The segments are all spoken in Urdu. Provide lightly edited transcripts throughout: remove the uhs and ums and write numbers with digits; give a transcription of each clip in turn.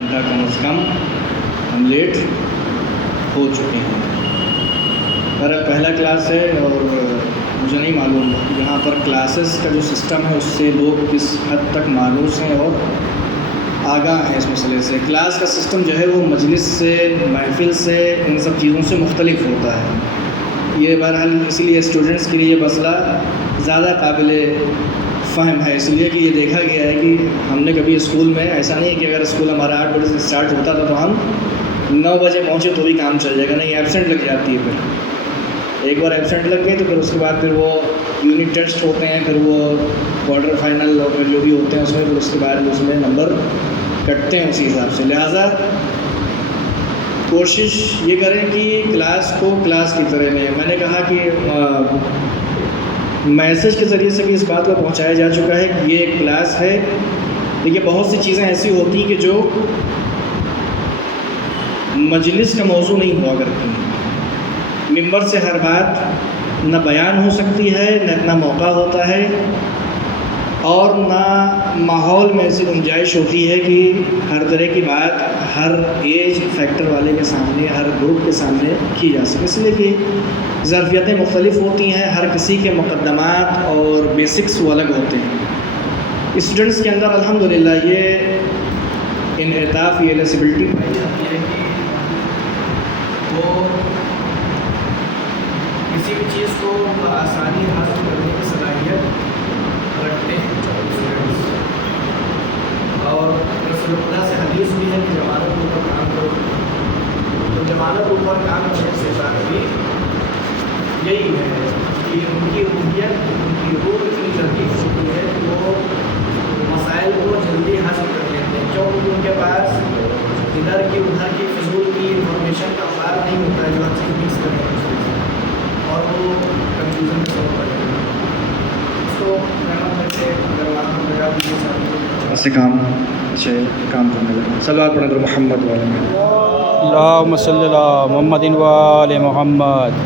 گھنٹہ کم از کم ہم لیٹ ہو چکے ہیں۔ میرا پہلا کلاس ہے اور مجھے نہیں معلوم یہاں پر کلاسز کا جو سسٹم ہے اس سے لوگ کس حد تک مانوس ہیں اور آگاہ ہیں اس مسئلے سے۔ کلاس کا سسٹم جو ہے وہ مجلس سے، محفل سے، ان سب چیزوں سے مختلف ہوتا ہے۔ یہ بہرحال اسی لیے اسٹوڈنٹس کے لیے یہ مسئلہ زیادہ قابل فہم ہے، اس لیے کہ یہ دیکھا گیا ہے کہ ہم نے کبھی اسکول میں ایسا نہیں ہے کہ اگر اسکول ہمارا 8 بجے سے اسٹارٹ ہوتا تھا تو ہم 9 بجے پہنچے تو بھی کام چل جائے گا، نہیں، ایبسنٹ لگ جاتی ہے۔ پھر ایک بار ایبسنٹ لگ گئی تو پھر اس کے بعد پھر وہ یونٹ ٹیسٹ ہوتے ہیں، پھر وہ کوارٹر فائنل اور جو بھی ہوتے ہیں اس میں، پھر اس کے بعد اس میں نمبر کٹتے ہیں اسی حساب سے۔ لہٰذا کوشش یہ کریں کہ کلاس کو کلاس کی طرح لیں۔ میں نے کہا کہ میسج کے ذریعے سے بھی اس بات کو پہنچایا جا چکا ہے کہ یہ ایک کلاس ہے۔ دیکھیے بہت سی چیزیں ایسی ہوتی ہیں کہ جو مجلس کا موضوع نہیں ہوا کرتی ہیں۔ ممبر سے ہر بات نہ بیان ہو سکتی ہے، نہ اتنا موقع ہوتا ہے، اور نہ ماحول میں ایسی گنجائش ہوتی ہے کہ ہر طرح کی بات ہر ایج فیکٹر والے کے سامنے، ہر گروپ کے سامنے کی جا سکے، اس لیے کہ ظرفیتیں مختلف ہوتی ہیں، ہر کسی کے مقدمات اور بیسکس وہ الگ ہوتے ہیں۔ اسٹوڈنٹس کے اندر الحمدللہ یہ انعطاف، یہ ایلیسبلٹی پائی جاتی ہے کہ وہ کسی بھی چیز کو بآسانی حاصل کرنے کی صلاحیت رکھتے ہیں اسٹوڈنٹس، اور رسول اللہ سے حدیث بھی ہے کہ جماعت کے اوپر کام کرو، تو جماعت کے اوپر کام کرنے سے بات بھی یہی ہے کہ ان کی روحیت، ان کی روح اتنی جلدی ہوتی ہے کہ وہ مسائل کو جلدی حاصل کر لیتے ہیں، کیونکہ ان کے پاس ادھر کی ادھر کی فضول کی انفارمیشن کا اخبار نہیں ہوتا ہے جو ہر چیز مکس کریں اور وہ کنفیوژن میں سب پڑ جائے گا۔ اس کو سے کام اچھے کام کرنے لگا۔ صلوات پڑھیں تو محمد والے اللہم صلی علی محمد و آل محمد۔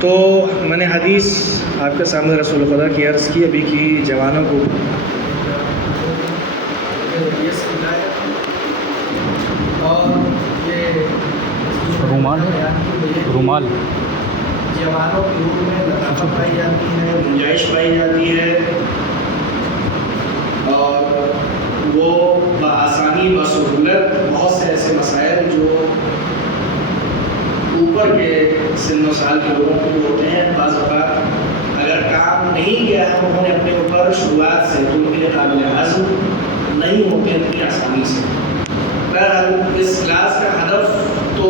تو میں نے حدیث آپ کے سامنے رسول خدا کی عرض کی ابھی کی جوانوں کو رومال رومال جوانوں کی روح میں لطافت پائی جاتی ہے، گنجائش پائی جاتی ہے، اور وہ بآسانی بسہولت بہت سے ایسے مسائل جو اوپر کے سن و سال کے لوگوں کو ہوتے ہیں، بعض اوقات اگر کام نہیں کیا ہے انہوں نے اپنے اوپر شروعات سے، تو ان کے لیے قابل ہضم نہیں ہوتے اتنی آسانی سے۔ بہرحال اس کلاس کا ہدف تو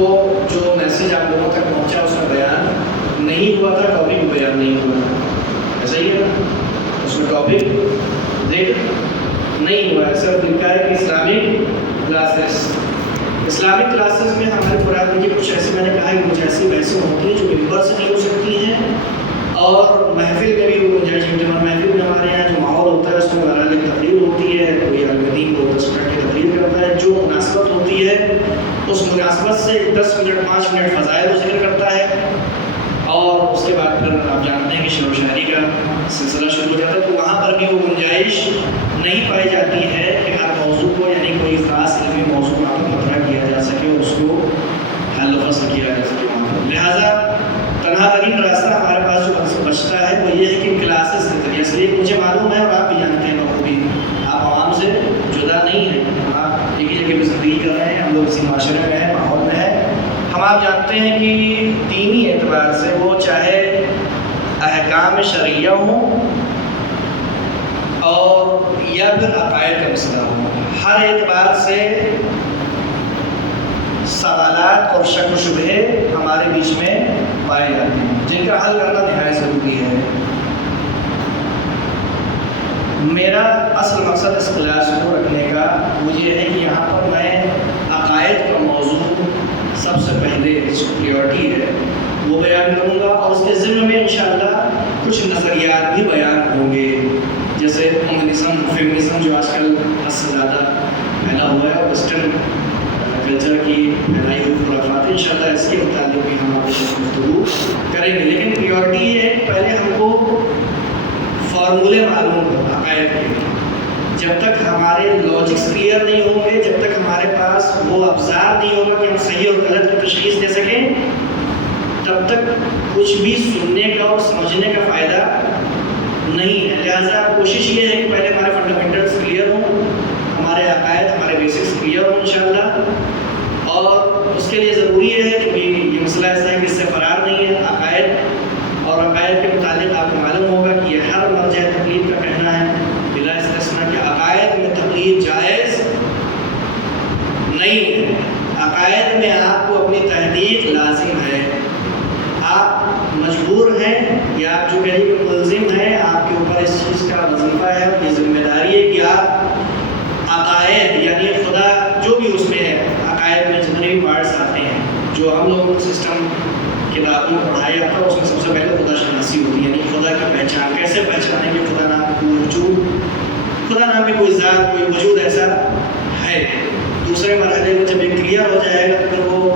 جو میسیج آپ لوگوں تک پہنچا اس کا بیان نہیں ہوا تھا، ٹاپک بیان نہیں ہوا تھا، ایسا ہی ہے نا؟ اس میں ٹاپک ذکر نہیں ہوا ہے، صرف لکھا ہے کہ اسلامک کلاسز۔ اسلامک کلاسز میں ہمارے قرآن کی کچھ ایسی، میں نے کہا کہ کچھ ایسی بحثیں ہوتی ہیں جو ممبر سے نہیں ہو سکتی ہیں، اور محفل میں بھی وہ گنجائش نہیں ہوتی۔ محفل میں ہمارے یہاں جو ماحول ہوتا ہے اس میں بہرحال ایک تقریر ہوتی ہے، کوئی الدین کو 10 منٹ کی تقریر کرتا ہے، جو مناسبت ہوتی ہے اس مناسبت سے 10 منٹ 5 منٹ فضائل و ذکر کرتا ہے، اور اس کے بعد پھر آپ جانتے ہیں کہ شعر و شاعری کا سلسلہ شروع ہو جاتا ہے، تو وہاں پر بھی وہ گنجائش نہیں پائی جاتی ہے کہ ہر موضوع کو، یعنی کوئی خاص علمی موضوع وہاں پر مطرح کیا جا سکے اور اس کو حل و فصل کیا جا سکے وہاں پر۔ لہٰذا تنہا ترین راستہ ہمارے پاس جو بچتا ہے وہ یہ ہے کہ کلاسز کے ذریعے، اس لیے مجھے معلوم ہے اور آپ بھی جانتے ہیں بخوبی، آپ عوام سے جدا نہیں ہیں، آپ ایک ہی جگہ پہ زندگی کر رہے ہیں، ہم لوگ اسی معاشرے میں ہیں، ماحول میں ہیں۔ ہم آپ جانتے ہیں کہ دینی اعتبار سے وہ چاہے احکام شرعیہ ہوں اور یا پھر عقائد کا مسئلہ ہو، ہر اعتبار سے سوالات اور شک و شبہے ہمارے بیچ میں پائے جاتے ہیں جن کا حل کرنا نہایت ضروری ہے۔ میرا اصل مقصد اس کلاس کو رکھنے کا وہ یہ ہے کہ یہاں پر میں عقائد کا موضوع سب سے پہلے پریورٹی ہے وہ بیان کروں گا، اور اس کے ضمن میں انشاءاللہ کچھ نظریات بھی بیان ہوں گے، جیسے فیمنزم جو آج کل حد سے زیادہ پھیلا ہوا ہے، اور ویسٹرن کلچر کی پھیلائی ہوئی خرافات، انشاءاللہ اس کے متعلق بھی ہم آپ سے گفتگو کریں گے۔ لیکن پریورٹی یہ ہے کہ پہلے ہم کو فارمولے معلوم ہو عقائد کے، جب تک ہمارے لاجکس کلیئر نہیں ہوں گے، جب تک ہمارے وہ ابزار نہیں ہوگا کہ ہم صحیح اور غلط کی تشخیص دے سکیں، تب تک کچھ بھی سننے کا اور سمجھنے کا فائدہ نہیں ہے۔ لہٰذا کوشش یہ ہے کہ پہلے ہمارے فنڈامنٹلس کلیئر ہوں، ہمارے عقائد، ہمارے بیسکس کلیئر ہوں انشاءاللہ، اور اس کے لیے ضروری ہے کہ یہ مسئلہ ایسا ہے کہ اس سے فرار نہیں ہے۔ عقائد اور عقائد کے متعلق آپ کو معلوم ہوگا کہ یہ ہر مرجع تقلید کا کہنا ہے بلا استثناء کہ عقائد میں تقلید جائز نہیں ہے۔ عقائد میں آپ کو اپنی تحقیق لازم ہے، آپ مجبور ہیں یا آپ جو کہیے کہ ملزم ہیں، آپ کے اوپر اس چیز کا وظیفہ ہے، یہ ذمہ داری ہے کہ آپ عقائد یعنی خدا جو بھی اس میں ہے، عقائد میں جتنے بھی پارٹس آتے ہیں جو ہم لوگوں کو سسٹم کتابوں میں پڑھایا جاتا ہے، اس میں سب سے پہلے خدا شناسی ہوتی ہے، یعنی خدا کی پہچان، کیسے پہچانیں کہ خدا نام کی کوئی وجود، خدا نام کی کوئی ذات، کوئی وجود ایسا ہے۔ دوسرے مرحلے میں جب یہ کلیئر ہو جائے گا تو پھر وہ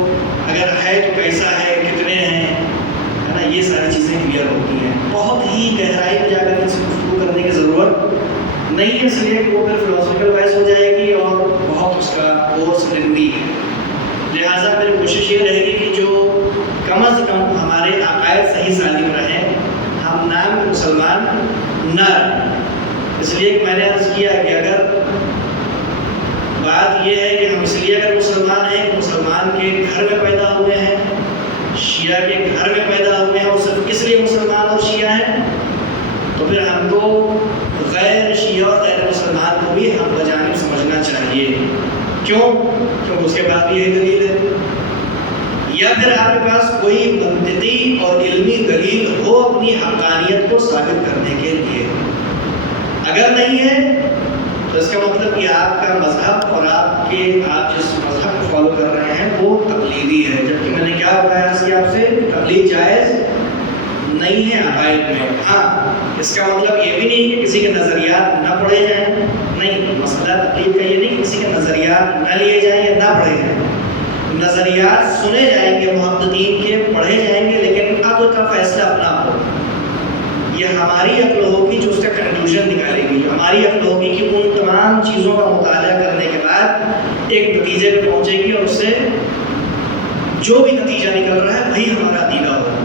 اگر ہے تو کیسا ہے، کتنے ہیں، ہے نا، یہ ساری چیزیں کلیئر ہوتی ہیں۔ بہت ہی گہرائی میں جا کر اس کو گفتگو کرنے کی ضرورت نہیں ہے، اس لیے کہ وہ پھر فلاسفیکل وائز ہو جائے گی اور بہت اس کا کورس لمبی ہے۔ لہٰذا میری کوشش یہ رہے گی کہ جو کم از کم ہمارے عقائد صحیح سالم رہیں، ہم نام کے مسلمان نہ رہیں۔ اس لیے کہ میں نے عرض کیا کہ اگر بات یہ ہے کہ ہم اس لیے اگر مسلمان ہیں کہ مسلمان کے گھر میں پیدا ہوئے ہیں، شیعہ کے گھر میں پیدا ہوئے ہیں اور صرف کس لیے مسلمان اور شیعہ ہیں، تو پھر ہم کو غیر شیعہ اور غیر مسلمان کو بھی ہم بجانب سمجھنا چاہیے۔ کیوں؟ کیونکہ اس کے بعد بھی یہی دلیل ہے، یا پھر آپ کے پاس کوئی منطقی اور علمی دلیل ہو اپنی حقانیت کو ثابت کرنے کے لیے۔ اگر نہیں ہے تو اس کا مطلب کہ آپ کا مذہب اور آپ جس مذہب کو فالو کر رہے ہیں وہ تقلیدی ہے، جبکہ میں نے کیا بتایا کہ آپ سے تقلید جائز نہیں ہے عقائد میں۔ ہاں، اس کا مطلب یہ بھی نہیں کہ کسی کے نظریات نہ پڑھے جائیں، نہیں، مسئلہ تقلید کا یہ نہیں کہ کسی کے نظریات نہ لیے جائیں یا نہ پڑھے جائیں، نظریات سنے جائیں گے، محققین کے پڑھے جائیں گے، لیکن اب کا فیصلہ اپنا ہو۔ یہ ہماری عقل ہوگی جو اس کا کنکلوژن نکالے گی، ہماری عقل ہوگی کہ ان تمام چیزوں کا مطالعہ کرنے کے بعد ایک نتیجے پہ پہنچے گی اور اس سے جو بھی نتیجہ نکل رہا ہے وہی ہمارا عقیدہ ہوگا۔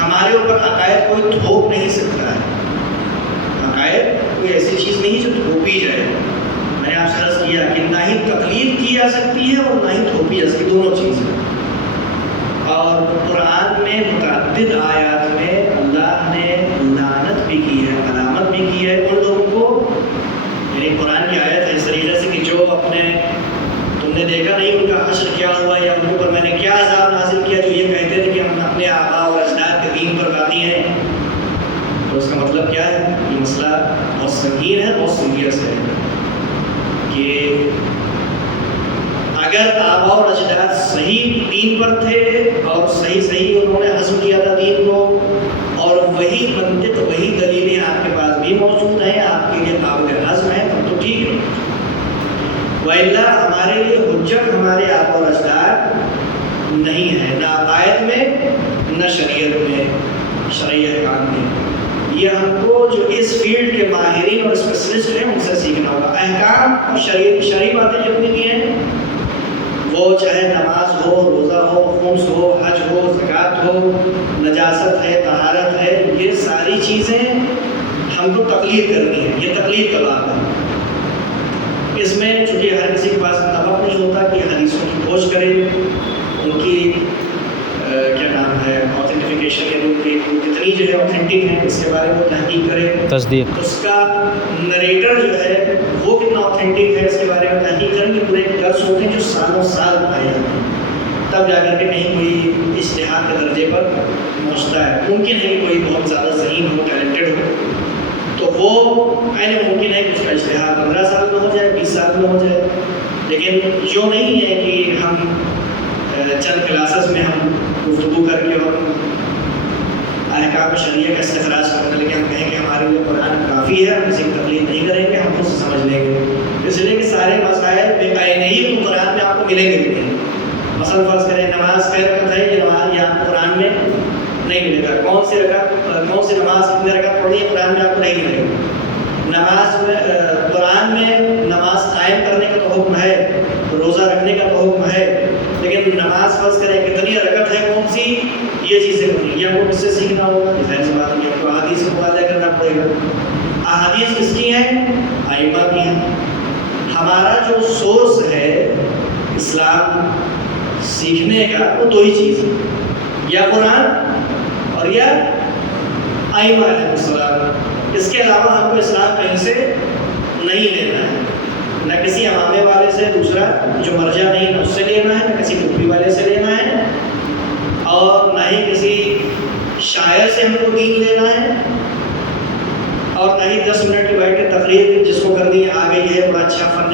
ہمارے اوپر عقائد کوئی تھوپ نہیں سکتا ہے، عقائد کوئی ایسی چیز نہیں جو تھوپی جائے۔ میں نے آپ سے عرض کیا کہ نہ ہی تقلید کی جا سکتی ہے اور نہ ہی تھوپی جا سکتی، دونوں چیزیں۔ اور قرآن میں متعدد آیات میں اللہ نے لعنت بھی کی ہے، علامت بھی کی ہے ان لوگوں کو، یعنی قرآن کی آیت ہے اس طریقے سے کہ جو اپنے تم نے دیکھا نہیں ان کا حشر کیا ہوا یا ان کے اوپر میں نے کیا عذاب نازل کیا، جو یہ کہتے تھے کہ ہم اپنے آبا اور اجداد کے دین پر باقی ہیں۔ تو اس کا مطلب کیا ہے؟ یہ مسئلہ بہت سنگین ہے، بہت سیریس ہے کہ اگر آبا اور اجداد صحیح دین پر تھے اور صحیح انہوں نے ہضم کیا تھا دین کو، اور وہی منطق وہی دلیلیں آپ کے پاس بھی موجود ہیں، آپ کے لیے قابل ہضم ہیں، تب تو ٹھیک ہے۔ وَإِلَّا ہمارے لیے حجت ہمارے آبا اور اجداد نہیں ہے، نہ عقائد میں نہ شریعت میں، شرعی احکام میں۔ یہ ہم کو جو اس فیلڈ کے ماہرین اور اسپیشلسٹ ہیں ان سے سیکھنا ہوگا۔ احکام اور شرعی باتیں جتنی بھی ہیں، وہ چاہے نماز ہو، روزہ ہو، خمس ہو، حج ہو، زکوٰۃ ہو، نجاست ہے، طہارت ہے، یہ ساری چیزیں ہم کو تقلید کرنی ہے، یہ تقلید کا باب ہے۔ اس میں چونکہ ہر کسی کے پاس طبق نہیں ہوتا کہ حدیثوں کی کھوج کرے، ان کی کیا نام ہے آتھینٹیفیکیشن، یعنی ان کی کتنی جو ہے آتھینٹک ہے اس کے بارے میں تحقیق کرے، تصدیق، اس کا نریٹر جو ہے وہ کتنا آتھینٹک ہے اس کے بارے میں تحقیق کریں گے۔ پورے درس ہوتے ہیں جو سالوں سال پائے جاتے ہیں، تب جا کر کے کہیں کوئی اجتہاد کے درجے پر پہنچتا ہے۔ ممکن ہے کہ کوئی بہت زیادہ ذہین ہو، ٹیلنٹڈ ہو، تو وہ عین ممکن ہے کہ اس کا اجتہاد 15 سال میں ہو جائے، 20 سال میں ہو جائے، لیکن جو نہیں ہے کہ ہم چند کلاسز میں ہم گفتگو کر کے اور احکام شریعہ کا استخراج کرنے لگے، ہم کہیں کہ ہمارے لیے قرآن کافی ہے، ہم کسی کی تقلید نہیں کریں گے، ہم خود سے سمجھ لیں گے۔ اس لیے کہ سارے مسائل بے قائنہی تو قرآن میں آپ کو ملیں گے بھی نہیں۔ مثلا فرض کریں نماز کئی رکعت ہے، یہ نماز یہ آپ کو قرآن میں نہیں ملے گا۔ کون سی نماز کتنے رکعت پڑھنی ہے قرآن میں آپ کو نہیں ملے گا۔ نماز میں قرآن میں نماز قائم کرنے کا تو حکم ہے، روزہ رکھنے کا تو حکم ہے، لیکن نماز فرض کریں کتنی رکعت ہے کون سی، یہ چیزیں بنی یہ ہم کو کس سے سیکھنا ہوگا؟ ظاہر سی بات ہے تو احادیث سے مطالعہ کرنا پڑے گا۔ احادیث کس کی ہیں؟ ائمہ کی ہیں۔ ہمارا جو سورس ہے اسلام سیکھنے کا وہ دو ہی چیز ہے، یا قرآن اور یا ائمہ علیہ السلام۔ اس کے علاوہ ہم کو اسلام کہیں سے نہیں لینا ہے، نہ کسی امامے والے سے دوسرا جو مرجع نہیں ہے اس سے لینا ہے، نہ کسی کفری والے سے لینا ہے، اور نہ ہی کسی شاعر سے ہم کو دین لینا ہے، اور نہ ہی 10 منٹ کی بیٹھ کے تقریر جس کو کرنی آ گئی ہے، بڑا اچھا فن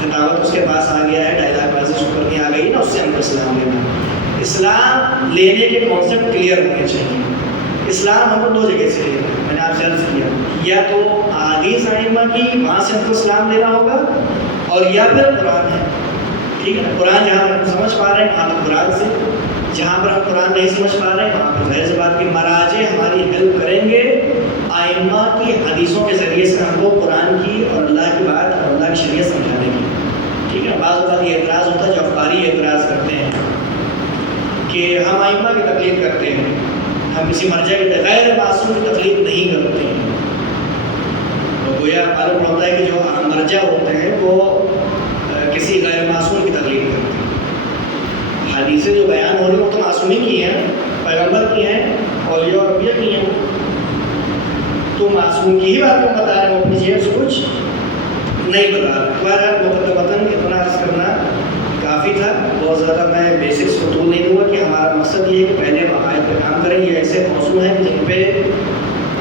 خطابت اس کے پاس آ گیا ہے، ڈائلاگ بازی اس کو کرنی آ گئی ہے نا، اس سے ہم کو اسلام لینا ہے۔ اسلام لینے کے کانسیپٹ کلیئر ہونے چاہیے۔ اسلام ہم کو دو جگہ سے لینا ہے، میں نے آپ سے عرض کیا، یا تو احادیث ائمہ کی وہاں سے ہم کو اسلام لینا ہوگا، اور یا پھر قرآن ہے، ٹھیک ہے نا؟ قرآن جہاں پر ہم سمجھ پا رہے ہیں وہاں پر قرآن سے، جہاں پر ہم قرآن نہیں سمجھ پا رہے ہیں وہاں پر ظاہر سی بات کی مراجع ہماری ہیلپ کریں گے، ائمہ کی حدیثوں کے ذریعے سے ہم کو قرآن کی اور اللہ کی بات اور اللہ کی شریعت سمجھانے کی، ٹھیک ہے۔ بعض اوقات یہ اعتراض ہوتا ہے جو افکاری اعتراض کرتے ہیں کہ ہم ائمہ کی تقلید کرتے ہیں، ہم کسی مرجع کے غیر معصوم کی تقلید نہیں کرتے ہیں۔ تو گویا معلوم ہوتا ہے کہ جو مرجع ہوتے ہیں وہ کسی غیر معصوم کی تقلید کرتے ہیں۔ حدیثیں جو بیان ہو رہی ہیں وہ تو معصومین کی ہیں، پیغمبر کی ہیں، اولیاء اور انبیاء کی ہیں، تو معصوم کی ہی بات بتا رہے ہیں، وہ اپنی جیب سے کچھ نہیں بتا رہے۔ بہرحال مقدمتاً اتنا عرض کرنا کافی تھا، بہت زیادہ میں بیسکس کو طول نہیں دوں گا کہ ہمارا مقصد یہ ہے کہ پہلے عقائد پہ کام کریں۔ یہ ایسے موضوع ہیں جن پہ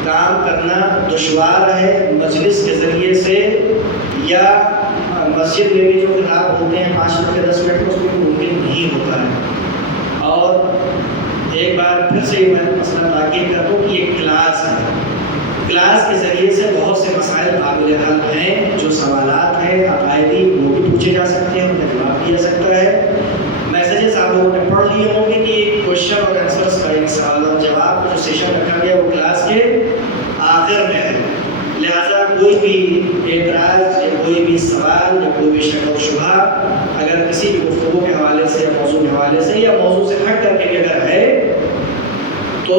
کام کرنا دشوار ہے، مجلس کے ذریعے سے یا مسجد میں بھی جو خطاب ہوتے ہیں 5 منٹ کے 10 منٹ اس میں ممکن نہیں ہوتا ہے۔ اور ایک بار پھر سے میں مسئلہ تاکید کرتا ہوں کہ یہ کلاس ہے، کلاس کے ذریعے سے بہت سے مسائل قابل حل ہیں، جو سوالات ہیں عقائدی وہ بھی پوچھے جا سکتے ہیں، ان کا جواب دیا سکتا ہے۔ میسیجز آپ لوگوں نے پڑھ لیے ہوں گے کہ کوشچن اور آنسرس کا سوال اور جواب کا جو سیشن رکھا گیا وہ کلاس کے آخر میں ہے، لہٰذا کوئی بھی اعتراض یا کوئی بھی سوال یا کوئی بھی شک و شبہ اگر کسی بھی گفتگو کے حوالے سے یا موضوع کے حوالے سے یا موضوع سے ہٹ کر کے بھی اگر ہے تو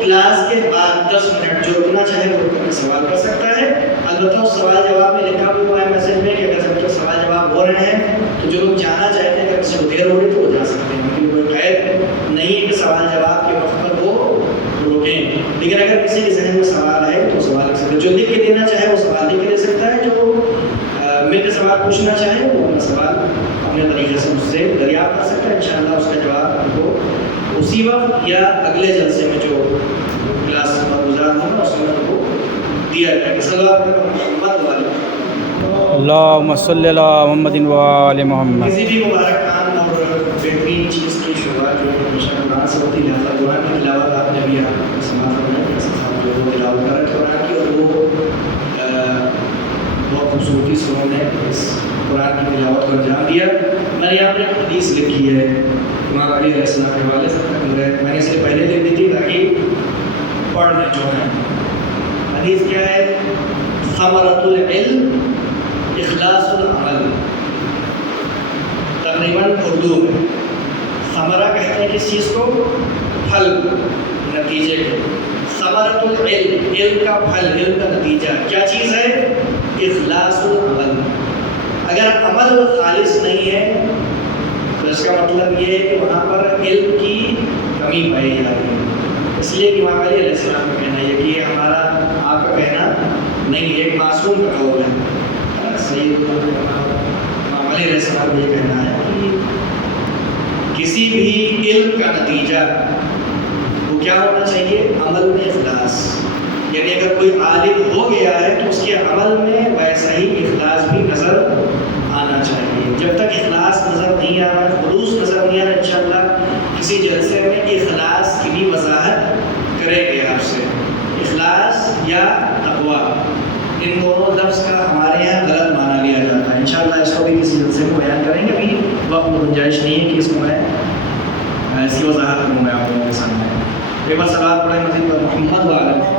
کلاس کے بعد 10 منٹ جو رکنا چاہے وہ رک کر سوال کر سکتا ہے۔ البتہ اس سوال جواب میں لکھا بھی ہوا ہے میسج میں کہ اگر جب تک سوال جواب ہو رہے ہیں تو جو لوگ جانا چاہتے ہیں اگر کسی کو دیر ہو رہی تو وہ جا سکتے ہیں، لیکن کوئی قید نہیں کہ سوال جواب کے وقت پر وہ روکیں۔ لیکن اگر کسی کے ذہن میں سوال ہے تو سوال لکھ سکتے ہیں، جو لکھ کے دینا چاہے وہ سوال لکھ کے دے سکتا ہے، جو مل کے سوال پوچھنا چاہے وہ اپنا سوال اپنے طریقے سے مجھ سے دریافت کر سکتا ہے، انشاءاللہ اس کا جواب آپ کو اسی وقت یا اگلے جلسے میں جو کلاس برگزار ہوگا اس میں کو دیا جائے گا۔ صلی اللہ علیہ وسلم۔ اللہم صلی علی محمد و آل محمد۔ کسی بھی مبارک کام اور بہترین چیز کی شروعات جو ہے ہمیشہ قرآن سے ہوتی ہے، لہٰذا قرآن کی تلاوت آپ نے بھی سماعت فرمائی جو وہ تلاوت کر رہے قرآن کی، اور وہ بہت خوبصورتی سے انہوں نے اس قرآن کی تلاوت کو انجام دیا۔ میں نے یہاں پر ایک حدیث لکھی ہے امام علی علیہ السلام کے حوالے سے، میں نے اس سے پہلے لکھ دی تھی تاکہ پڑھ لیں جو ہے۔ حدیث کیا ہے؟ ثمرۃ العلم اخلاص العمل، تقریباً اردو میں ثمرہ کہتے ہیں کس چیز کو؟ پھل، نتیجے کو۔ ثمرۃ العلم، علم کا پھل، علم کا نتیجہ کیا چیز ہے؟ اخلاص العمل۔ اگر عمل خالص نہیں ہے تو اس کا مطلب یہ ہے کہ وہاں پر علم کی کمی پائی جا رہی ہے۔ اس لیے کہ امام علی علیہ السلام کا کہنا ہے کہ یہ ہمارا آپ کا کہنا نہیں، ایک معصوم کا قول ہے، صحیح امام علی علیہ السلام کا یہ کہنا ہے کہ کسی بھی علم کا نتیجہ وہ کیا ہونا چاہیے؟ عمل میں اخلاص، یعنی اگر کوئی عالم ہو گیا ہے تو اس کے عمل میں ویسا ہی اخلاص بھی نظر آنا چاہیے۔ جب تک اخلاص نظر نہیں آ رہا، خلوص نظر نہیں آ رہا، انشاءاللہ کسی جلسے میں اخلاص کی بھی وضاحت کریں گے آپ سے۔ اخلاص یا تقویٰ، ان دونوں لفظ کا ہمارے یہاں غلط معنی لیا جاتا ہے، انشاءاللہ اس کو بھی کسی جلسے میں بیان کریں گے، ابھی وقت میں گنجائش نہیں ہے کہ اس کو میں ایسی وضاحت کروں میں آپ لوگوں کے سامنے۔ ایک بار صلوات پڑھیں مزید پر محمد و علی محمد۔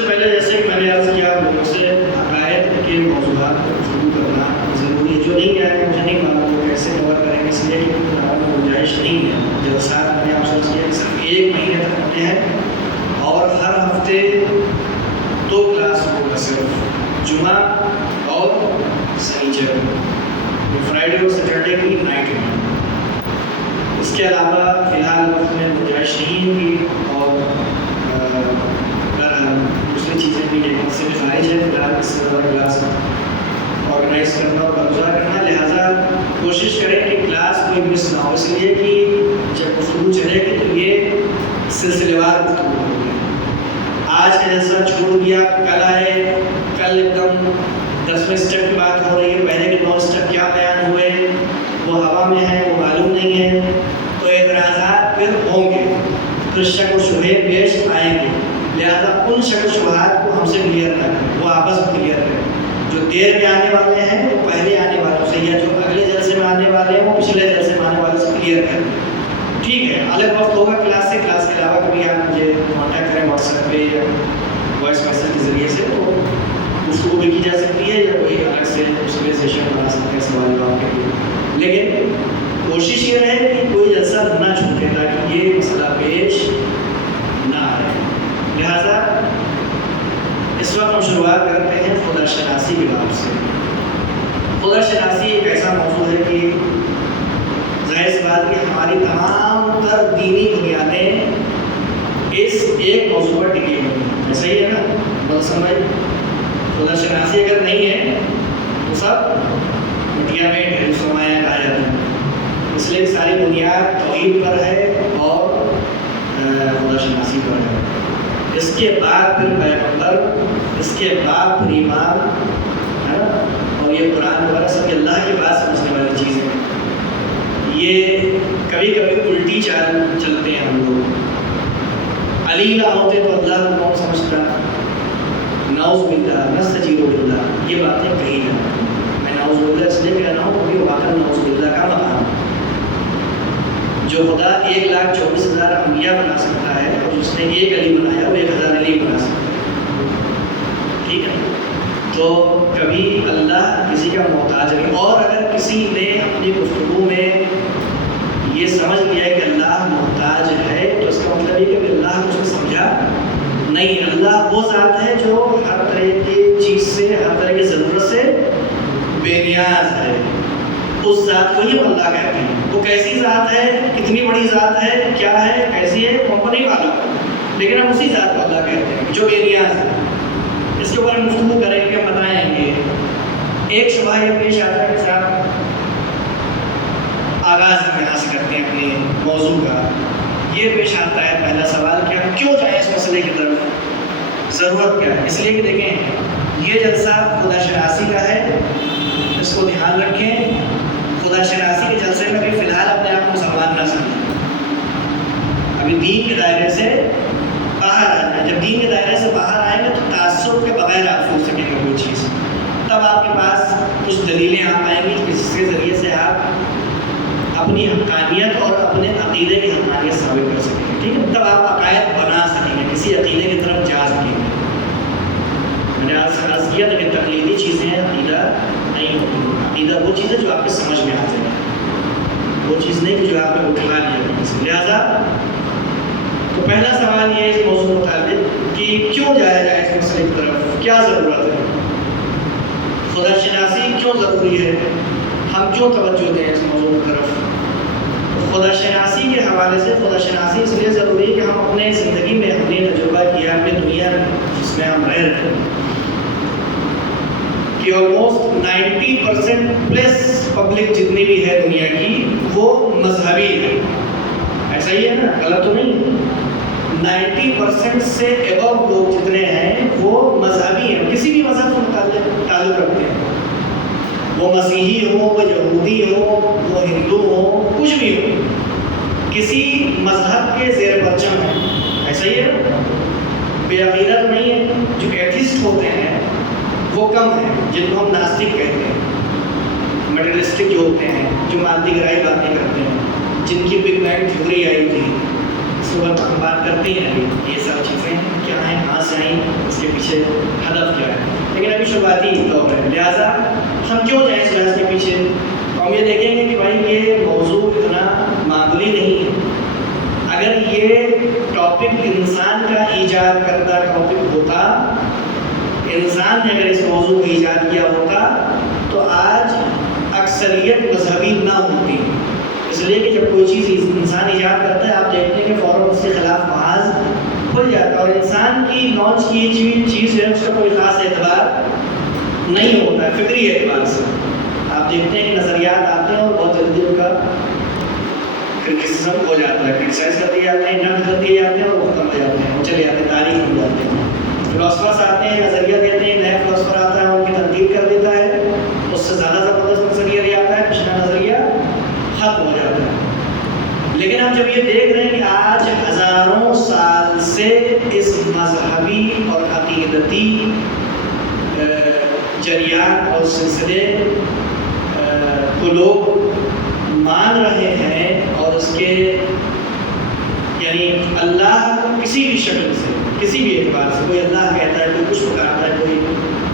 سے پہلے جیسے کہ میں نے عرض کیا لوگوں سے عقائد کے موضوعات پر گفتگو کرنا ضروری ہے. جو نہیں کیا ہے مجھے نہیں معلوم وہ کیسے کور کریں گے، اس لیے کہ گنجائش نہیں ہے. جلسات میں نے آپ سے کیا کہ صرف 1 مہینے تک ہوتے ہیں اور ہر ہفتے 2 کلاس ہوگا، صرف جمعہ اور سنیچر، فرائیڈے اور سیٹرڈے کی نائٹ میں. اس کے علاوہ فی الحال وقت میں گنجائش نہیں ہوگی اور دوسری چیزیں بھی ایک سے خارج ہے فی الحال اس سے زیادہ کلاس آرگنائز کرنا اور برگزار کرنا. لہٰذا کوشش کریں کہ کلاس کوئی مس نہ ہو، اس لیے کہ جب گفتگو چلے گی تو یہ سلسلے وار گفتگو ہوگی. آج کا جلسہ چھوڑ گیا، کل آئے، کل ایک دم 10ویں اسٹیپ کی بات ہو رہی ہے، پہلے کے 9 اسٹیپ کیا بیان ہوئے وہ ہوا میں ہے، وہ معلوم نہیں ہے، تو اعتراضات پھر ہوں گے، پھر شک و شبہے پیش آئیں گے. لہٰذا ان شک و شبہات کو ہم سے کلیئر نہ کریں، وہ آپس میں کلیئر کریں. جو دیر میں آنے والے ہیں وہ پہلے آنے والوں سے، یا جو اگلے جلسے میں آنے والے ہیں وہ پچھلے جلسے میں آنے والے سے کلیئر کریں. ٹھیک ہے، الگ وقت ہوگا کلاس سے، کلاس کے علاوہ کبھی آپ مجھے کانٹیکٹ کریں واٹس ایپ پہ یا وائس میسیج کے ذریعے سے، تو اس کو بھی کی جا سکتی ہے، یا کوئی الگ سے اس میں سیشن بنا سکتے ہیں سوال جواب کے لیے. لیکن کوشش یہ رہے کہ کوئی جلسہ نہ چھوٹے تاکہ یہ مسئلہ پیش نہ آئے. لہٰذا اس وقت ہم شروعات کرتے ہیں خدا شناسی کے باب سے. خدا شناسی ایک ایسا موضوع ہے کہ ظاہر سی بات کہ ہماری تمام تر دینی بنیادیں اس ایک موضوع پر ٹکی ہوئی ہیں. ایسا ہی ہے نا بلسم بھائی؟ خدا شناسی اگر نہیں ہے تو سب مٹیا میٹ ہے، سرمایہ کہا جاتا ہے. اس لیے ساری بنیاد توحید پر ہے اور خدا شناسی پر ہے. اس کے بعد پھر پیغمبر، اس کے بعد پھر ایمان ہے نا، اور یہ قرآن وغیرہ سب اللہ کے پاس سمجھنے والی چیزیں. یہ کبھی کبھی الٹی چال چلتے ہیں ہم لوگ. علی نہ ہوتے تو اللہ کو کون سمجھتا، نعوذ باللہ، نستجیر باللہ، یہ باتیں کہی جاتی ہیں. میں نعوذ باللہ اس لیے کہہ رہا ہوں کیونکہ واقعا نعوذ باللہ کا مقام جو خدا 1,24,000 انبیاء بنا سکتا ہے اور جس نے 1 علی بنایا وہ 1,000 علی بنا سکتا ہے. ٹھیک ہے، تو کبھی اللہ کسی کا محتاج نہیں. اور اگر کسی نے اپنی گفتگو میں یہ سمجھ لیا ہے کہ اللہ محتاج ہے تو اس کا مطلب یہ کہ اللہ کو اس نے سمجھا نہیں. اللہ وہ ذات ہے جو ہر طرح کی چیز سے، ہر طرح کی ضرورت سے بے نیاز ہے. اس ذات کو ہی ہم اللہ کہتے ہیں. وہ کیسی ذات ہے، کتنی بڑی ذات ہے، کیا ہے، کیسی ہے، ہم کو نہیں معلوم، لیکن ہم اسی ذات کو اللہ کہتے ہیں جو بے نیاز ہے. اس کے اوپر ہم گفتگو کریں گے، بتائیں گے. ایک شبہ یہ پیش آتا ہے کہ صاحب آغاز ہم یہاں سے کرتے ہیں اپنے موضوع کا. یہ پیش آتا ہے پہلا سوال کہ ہم کیوں جائیں اس مسئلے کی طرف، ضرورت کیا ہے. اس لیے کہ دیکھیں یہ جلسہ خدا شناسی کا ہے، اس کو دھیان رکھیں. خدا شناسی کے جلسے میں بھی فی الحال اپنے آپ کو مسلمان نہ سمجھیں. ابھی دین کے دائرے سے باہر آ جائیں. جب دین کے دائرے سے باہر آئیں گے تو تعصب کے بغیر آپ سوچ سکیں گے کوئی چیز. تب آپ کے پاس کچھ دلیلیں آ پائیں گی جس کے ذریعے سے آپ اپنی حقانیت اور اپنے عقیدے کی حقانیت ثابت کر سکیں گے. ٹھیک ہے، تب آپ عقائد بنا سکیں گے، کسی عقیدے کی طرف جا سکیں گے. میں نے عرض کیا تھا کہ تقلیدی چیزیں عقیدہ نہیں ہوتی. عقیدہ وہ چیز ہے جو آپ کے سمجھ میں آ جائے، وہ چیز نہیں جو آپ نے اٹھا لیا. لہٰذا تو پہلا سوال یہ ہے اس موضوع کے متعلق کہ کیوں جایا جائے اس مسئلے کی طرف، کیا ضرورت ہے، خدا شناسی کیوں ضروری ہے، ہم کیوں توجہ دیں اس موضوع کی طرف. خدا شناسی کے حوالے سے خدا شناسی اس لیے ضروری ہے کہ ہم اپنے زندگی میں ہم نے تجربہ کیا، اپنی دنیا جس میں ہم رہ رہے ہیں کہ آلموسٹ 90% پلس پبلک جتنی بھی ہے دنیا کی وہ مذہبی ہے. ایسا ہی ہے نا، غلط تو نہیں. 90% سے ابو لوگ جتنے ہیں وہ مذہبی ہیں، کسی بھی مذہب سے تعلق رکھتے ہیں. وہ مسیحی ہو، وہ یہودی ہو، وہ ہندو ہو، کچھ بھی ہو، کسی مذہب کے زیر پرچم ہے. ایسا ہی ہے، بے عقیدہ تو نہیں ہے. جو ایتھسٹ ہوتے ہیں وہ کم ہیں، جن کو ہم ناستک کہتے ہیں. میٹریلسٹک جو ہوتے ہیں، جو مادی گرائی باتیں کرتے ہیں، جن کی بگ بینگ تھیوری آئی تھی اس کے بعد ہم بات کرتے ہیں ابھی یہ سب چیزیں کیا ہیں، کہاں سے آئیں، اس کے پیچھے ہدف کیا ہے، لیکن ابھی شروعاتی دور ہے، لہٰذا ہم کیوں جائیں اس بحث کے پیچھے؟ تو ہم یہ دیکھیں گے کہ بھائی یہ موضوع اتنا معمولی نہیں ہے۔ اگر یہ ٹاپک انسان کا ایجاد کردہ ٹاپک ہوتا، انسان نے اگر اس موضوع کو ایجاد کیا ہوتا تو آج اکثریت مذہبی نہ ہوتی، اس لیے کہ جب کوئی چیز انسان ایجاد کرتا ہے آپ دیکھتے ہیں کہ فوراً اس کے خلاف محاذ کھل جاتا ہے، اور انسان کی لانچ کی چیز جو ہے اس کا کوئی خاص اعتبار نہیں ہوتا ہے فکری اعتبار سے۔ آپ دیکھتے ہیں کہ نظریات آتے ہیں اور بہت جلدی ان کا کرٹیسزم ہو جاتا ہے، کرٹیسائز کر دیے جاتے ہیں، نقد کر دیے جاتے ہیں اور وہ ختم ہو جاتے ہیں، وہ چلے جاتے ہیں، تاریخ ہو جاتے ہیں۔ فلاسفرس آتے ہیں، نظریہ دیتے ہیں، نیا فلاسفر آتا ہے ان کی تنقید کر دیتا ہے، اس سے زیادہ زبردست نظریہ لے آتا ہے، پچھلا نظریہ ختم ہو جاتا ہے۔ لیکن ہم جب یہ دیکھ رہے ہیں کہ آج ہزاروں سال سے اس مذہبی اور عقیدتی جریان اور سلسلے کو لوگ مان رہے ہیں، اور اس کے یعنی اللہ کو کسی بھی شکل سے، کسی بھی اعتبار سے، کوئی اللہ کہتا ہے، کوئی کچھ پکارتا ہے، کوئی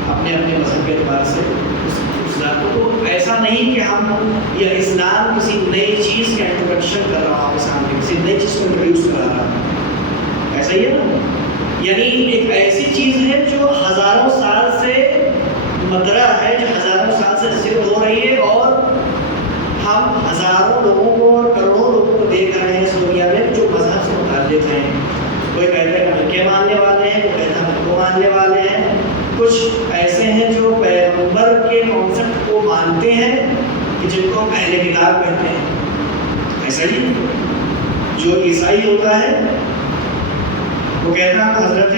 اپنے اپنے مذہب کے اعتبار سے اس ذات کو، تو ایسا نہیں کہ ہم یا اسلام کسی نئی چیز کا انٹروڈکشن کر رہا ہوں سامنے، کسی نئی چیز کو انٹروڈیوس کر رہا ہے، ایسا ہی ہے نا؟ یعنی ایک ایسی چیز ہے جو ہزاروں سال سے مدرہ ہے، جو ہزاروں سال سے ذکر ہو رہی ہے، اور ہم ہزاروں لوگوں کو اور کروڑوں لوگوں کو دیکھ رہے ہیں اس دنیا میں جو مذہب سے متعلق ہیں۔ کوئی کہتے ہیں مکے ماننے والے ہیں، کوئی کہتا ہے مکو ماننے والے ہیں، کچھ ایسے ہیں جو پیغمبر کے کانسیپٹ کو مانتے ہیں کہ جن کو ہم اہل کتاب کہتے ہیں، ایسا ہی جو عیسائی ہوتا ہے وہ کہتا ہے حضرت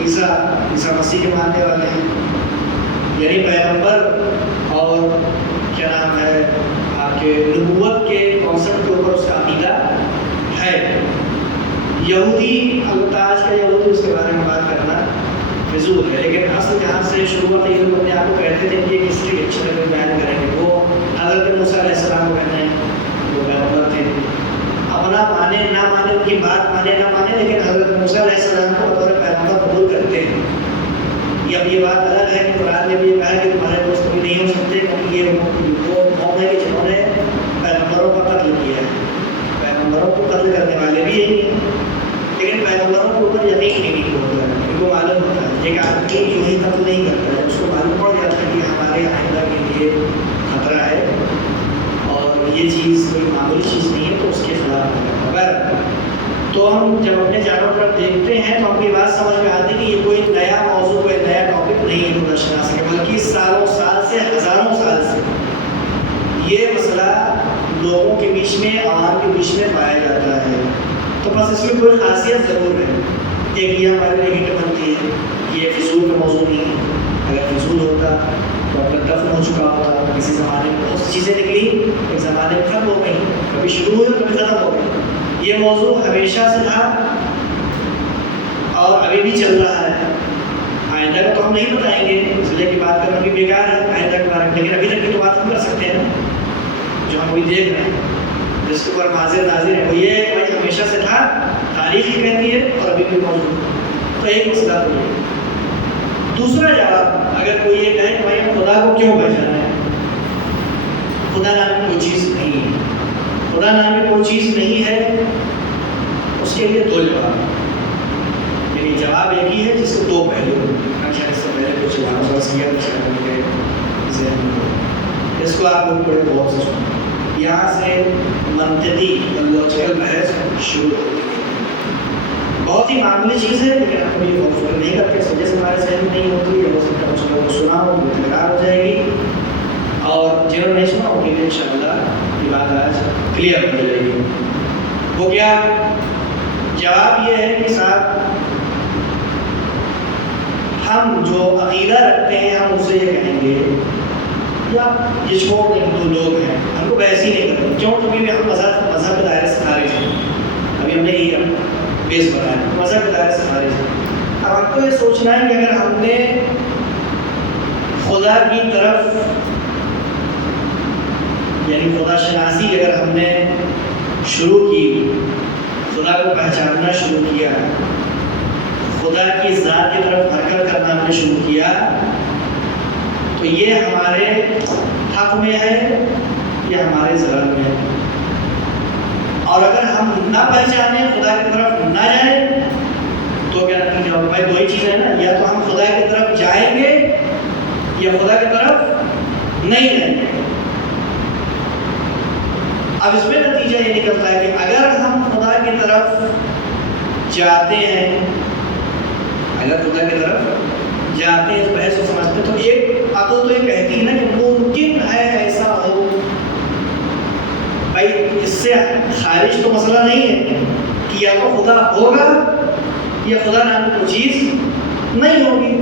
عیسیٰ مسیح کے ماننے والے ہیں، یعنی پیغمبر اور کیا نام ہے آپ کے نبوت کے کانسیپٹ کے اوپر اس کا عقیدہ ہے۔ یہودی، البتہ آج کا یہودی اس کے بارے میں بات کرنا فضول ہے، لیکن اصل جہاں سے شروعات یہ لوگ اپنے آپ کو کہتے تھے کہ یہ ہسٹری لیکچر میں بیان کریں گے، وہ حضرت موسیٰ علیہ السلام کو کہتے ہیں وہ پیغمبر تھے، اپنا مانے نہ مانے، ان کی بات مانے نہ مانے، لیکن حضرت موسیٰ علیہ السلام کو بطور پیغمبر قبول کرتے ہیں۔ اب یہ بات الگ ہے کہ قرآن نے بھی یہ کہا کہ تمہارے دوست کبھی نہیں ہو سکتے، کیونکہ یہ وہ قوم ہے کہ جنہوں نے پیغمبروں کا قتل کیا ہے، پیغمبروں کو قتل کرنے والے بھی یہی ہیں، لیکن پیغمبروں کے اوپر یقین نہیں ہوتا ہے، ان کو معلوم ہوتا ہے ایک آدمی جو ہی قتل نہیں کرتا ہے، اس کو معلوم پڑ جاتا ہے کہ ہمارے آئندہ کے لیے خطرہ ہے اور یہ چیز کوئی معمولی چیز نہیں ہے، تو اس کے خلاف اگر تو ہم جب اپنے چاروں طرف دیکھتے ہیں تو اپنی بات سمجھ میں آتی ہے کہ یہ کوئی نیا موضوع، کوئی نیا ٹاپک نہیں ہے جو درشنا سکے، بلکہ سالوں سال سے، ہزاروں سال سے یہ مسئلہ لوگوں کے بیچ میں، عوام کے بیچ میں پایا جاتا ہے۔ تو بس اس میں کوئی خاصیت ضرور ہے، ایک یہ ہمارے لیے ہٹ بنتی ہے، یہ فضول کا موضوع نہیں ہے، اگر فضول ہوتا تو اب تک دفن ہو چکا ہوتا، کسی زمانے میں بہت سی چیزیں نکلی، ایک زمانے میں ختم ہو گئی، کبھی شروع ہوئی اور کبھی ختم ہو گئی۔ یہ موضوع ہمیشہ سے تھا اور ابھی بھی چل رہا ہے، آئندہ کا تو ہم نہیں بتائیں گے، اس لیے کہ بات کرنا بھی بیکار ہے آئندہ کے بارے میں، لیکن ابھی تک کی تو بات ہم کر سکتے ہیں جو ہم ابھی دیکھ رہے ہیں، جس کے اوپر حاضر ناظر ہے، وہ یہ ہے کہ ہمیشہ سے تھا، تاریخ ہی کہتی ہے اور ابھی بھی موجود ہے، تو ایک مسئلہ تو یہ۔ دوسرا جواب، اگر کوئی یہ کہے کہ بھائی ہم خدا کو کیوں پہچانا ہے، خدا نام کی کوئی چیز نہیں ہے، خدا نام کی کوئی چیز نہیں ہے، اس کے لیے دو جواب، یعنی جواب ایک ہی ہے جس کے دو پہلو ہیں۔ اچھا، اس سے پہلے کچھ اس کو آپ لوگ بڑے بہت سے سنیں، یہاں سے منطقی اور لاجیکل بحث شروع ہوتی ہے، بہت ہی معمولی چیز ہے، لیکن ہم یہ غور فکر نہیں کرتے، اس وجہ سے ہمارے ذہن میں نہیں ہوتی ہے، ہو سکتا ہے کچھ لوگوں کو سنا ہو، بیکار ہو جائے گی، اور جنہوں نے نہیں سنا ان کے لیے انشاءاللہ یہ بات آج کلیئر ہو جائے گی۔ وہ کیا جواب یہ ہے کہ صاحب ہم جو عقیدہ رکھتے ہیں ہم اسے یہ کہیں گے یا یہ چھوڑ دیں، دو لوگ ہیں، ہم کو بحث ہی نہیں کرتے، کیوں؟ کیونکہ ہم مذہب کے دائرے سے خارج ہیں، ابھی ہم نے یہ بیس بتایا، مذہب کے دائرے سے خارج ہیں۔ اب آپ کو یہ سوچنا ہے کہ اگر ہم نے خدا کی طرف، یعنی خدا شناسی اگر ہم نے شروع کی، خدا کو پہچاننا شروع کیا، خدا کی ذات کی طرف حرکت کرنا ہم نے شروع کیا، تو یہ ہمارے حق میں ہے یا ہمارے ضرر میں ہے؟ اور اگر ہم نہ پہچانے، خدا کی طرف نہ جائیں، تو کیا نتیجہ ہوگا؟ بھائی دو ہی چیزیں ہیں نا، یا تو ہم خدا کی طرف جائیں گے یا خدا کی طرف نہیں جائیں گے۔ اب اس میں نتیجہ یہ نکلتا ہے کہ اگر ہم خدا کی طرف جاتے ہیں، اگر خدا کی طرف جاتے ہیں، اس بحث کو سمجھتے ہیں، تو ایک عقل تو یہ کہتی ہے نا کہ ممکن ہے ایسا ہو۔ بھائی اس سے خارج تو مسئلہ نہیں ہے کہ یا تو خدا ہوگا یا خدا نام کی کوئی چیز نہیں ہوگی۔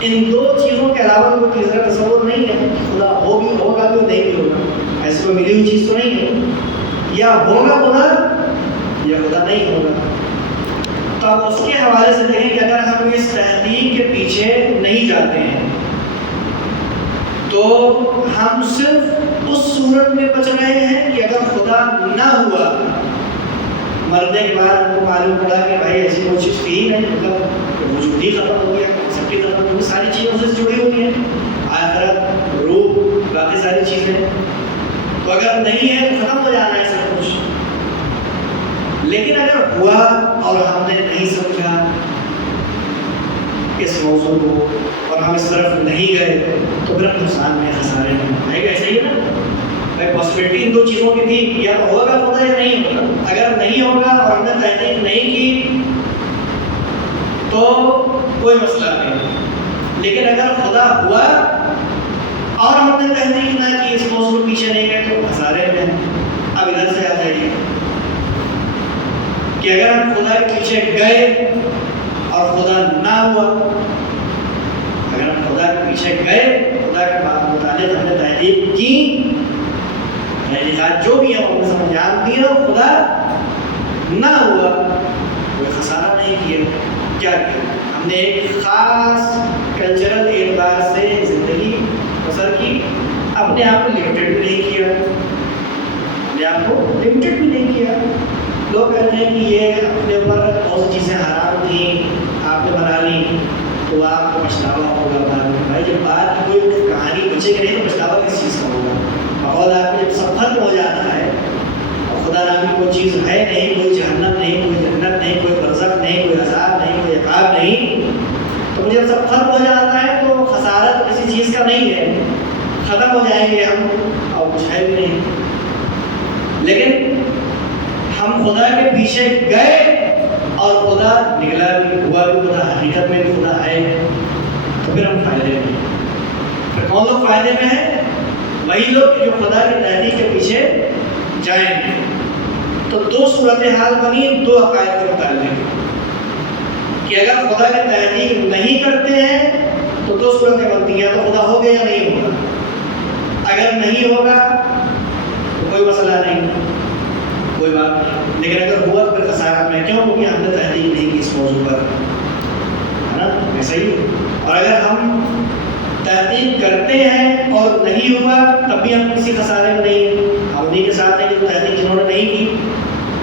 ان دو چیزوں کے علاوہ کوئی تیسرا تصور نہیں ہے کہ خدا ہو بھی ہوگا بھی نہیں بھی ہوگا، ایسی کوئی ملی ہوئی چیز تو نہیں ہے۔ یا ہوگا خدا یا خدا نہیں ہوگا۔ تو آپ اس کے حوالے سے دیکھیں کہ اگر ہم اس تحقیق کے پیچھے نہیں جاتے ہیں تو ہم صرف اس صورت میں بچ رہے ہیں کہ اگر خدا نہ ہوا، مرنے کے بعد ہم کو معلوم پڑا کہ بھائی ایسی کوئی چیز تھی ہی نہیں، مطلب وجود ہی ختم ہو گیا، سب کی ختم ہو گئی، ساری چیزیں سے جڑی ہوئی ہیں، آخرت، روح، باقی ساری چیزیں۔ تو اگر نہیں ہے تو ختم ہو جانا ہے سب کچھ۔ لیکن اگر ہوا اور ہم نے نہیں سمجھا اس موضوع کو اور ہم اس طرف نہیں گئے تو پھر ہم نقصان میں خسارے میں ہے۔ ایسا ہی ہے نا، پاسبلٹی ان دو چیزوں کی تھی، یا تو ہوگا خدا یا نہیں ہوگا۔ اگر نہیں ہوگا اور ہم نے تحقیق نہیں کی تو کوئی مسئلہ نہیں، لیکن اگر خدا ہوا اور ہم نے تحقیق نہ کی، اس موضوع کے پیچھے نہیں گئے تو خسارے میں۔ اب ادھر سے آ جائیے کہ اگر ہم خدا کے پیچھے گئے اور خدا نہ ہوا، اگر ہم خدا کے پیچھے گئے، خدا کے متعلق ہم نے تحقیق کی، تحقیقات جو بھی ہیں ہم نے سمجھان دیا، خدا نہ ہوا، کوئی خسارہ نہیں کیا۔ کیا کیا؟ ہم نے ایک خاص کلچرل اعتبار سے زندگی بسر کی، اپنے آپ کو لمیٹڈ بھی نہیں کیا، اپنے آپ کو لمیٹڈ بھی نہیں کیا۔ لوگ کہتے ہیں کہ یہ اپنے اوپر بہت سی چیزیں حرام تھیں، آپ نے بنا لی تو آپ کو پچھتاوا ہوگا بعد میں۔ بھائی جب بعد کی کوئی کہانی بچے گی نہیں تو پچھتاوا کس چیز کا ہوگا؟ ماحول آپ کو جب سب ختم ہو جاتا ہے اور خدا نام کی کوئی چیز ہے نہیں، کوئی جہنم نہیں، کوئی جنت نہیں، کوئی برزخ نہیں، کوئی عذاب نہیں، کوئی عقاب نہیں، تو جب سب ختم ہو جاتا ہے تو خسارہ تو کسی چیز کا نہیں ہے، ختم ہو جائیں گے ہم اور کچھ ہے بھی نہیں۔ لیکن ہم خدا کے پیچھے گئے اور خدا نکلا بھی، ہوا بھی خدا، حقیقت میں بھی خدا ہے، تو پھر ہم فائدے میں ہیں۔ پھر کون لوگ فائدے میں ہیں؟ وہی لوگ جو خدا کی تحقیق کے پیچھے جائیں گے۔ تو دو صورتحال بنی دو عقائد کے متعلق کہ اگر خدا کی تحقیق نہیں کرتے ہیں تو دو صورتیں بنتی ہیں، تو خدا ہوگا یا نہیں ہوگا۔ اگر نہیں ہوگا تو کوئی مسئلہ نہیں، کوئی بات نہیں، لیکن اگر ہوا تو پھر خسارت میں۔ کیوں؟ کیونکہ ہم نے تحقیق نہیں کی اس موضوع پر، ہے نا، ایسا ہی۔ اور اگر ہم تحقیق کرتے ہیں اور نہیں ہوا تب بھی ہم کسی خسارے میں نہیں ہیں، ہم انہیں کے ساتھ ہیں جو تحقیق جنہوں نے نہیں کی،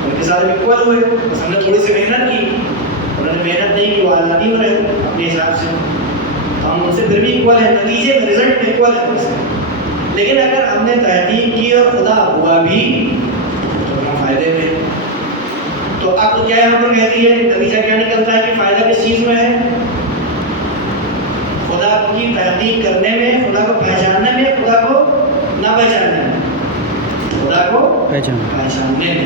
ان کے ساتھ اکول ہوئے، بس ہم نے تھوڑی سی محنت کی، انہوں نے محنت نہیں کی، وہ آزادی میں رہے اپنے حساب سے، تو ہم ان سے پھر بھی اکول ہیں، نتیجے میں رزلٹ میں اکول ہیں۔ لیکن اگر ہم نے تحقیق کی اور خدا ہوا بھی تو ہم فائدے میں۔ تو اب کیا یہاں پر کہتی ہے، نتیجہ کیا نکلتا ہے کہ فائدہ کس چیز میں ہے؟ خدا کی تحقیق کرنے میں، خدا کو پہچاننے میں، خدا کو نہ پہچاننے میں، خدا کو پہچاننے میں۔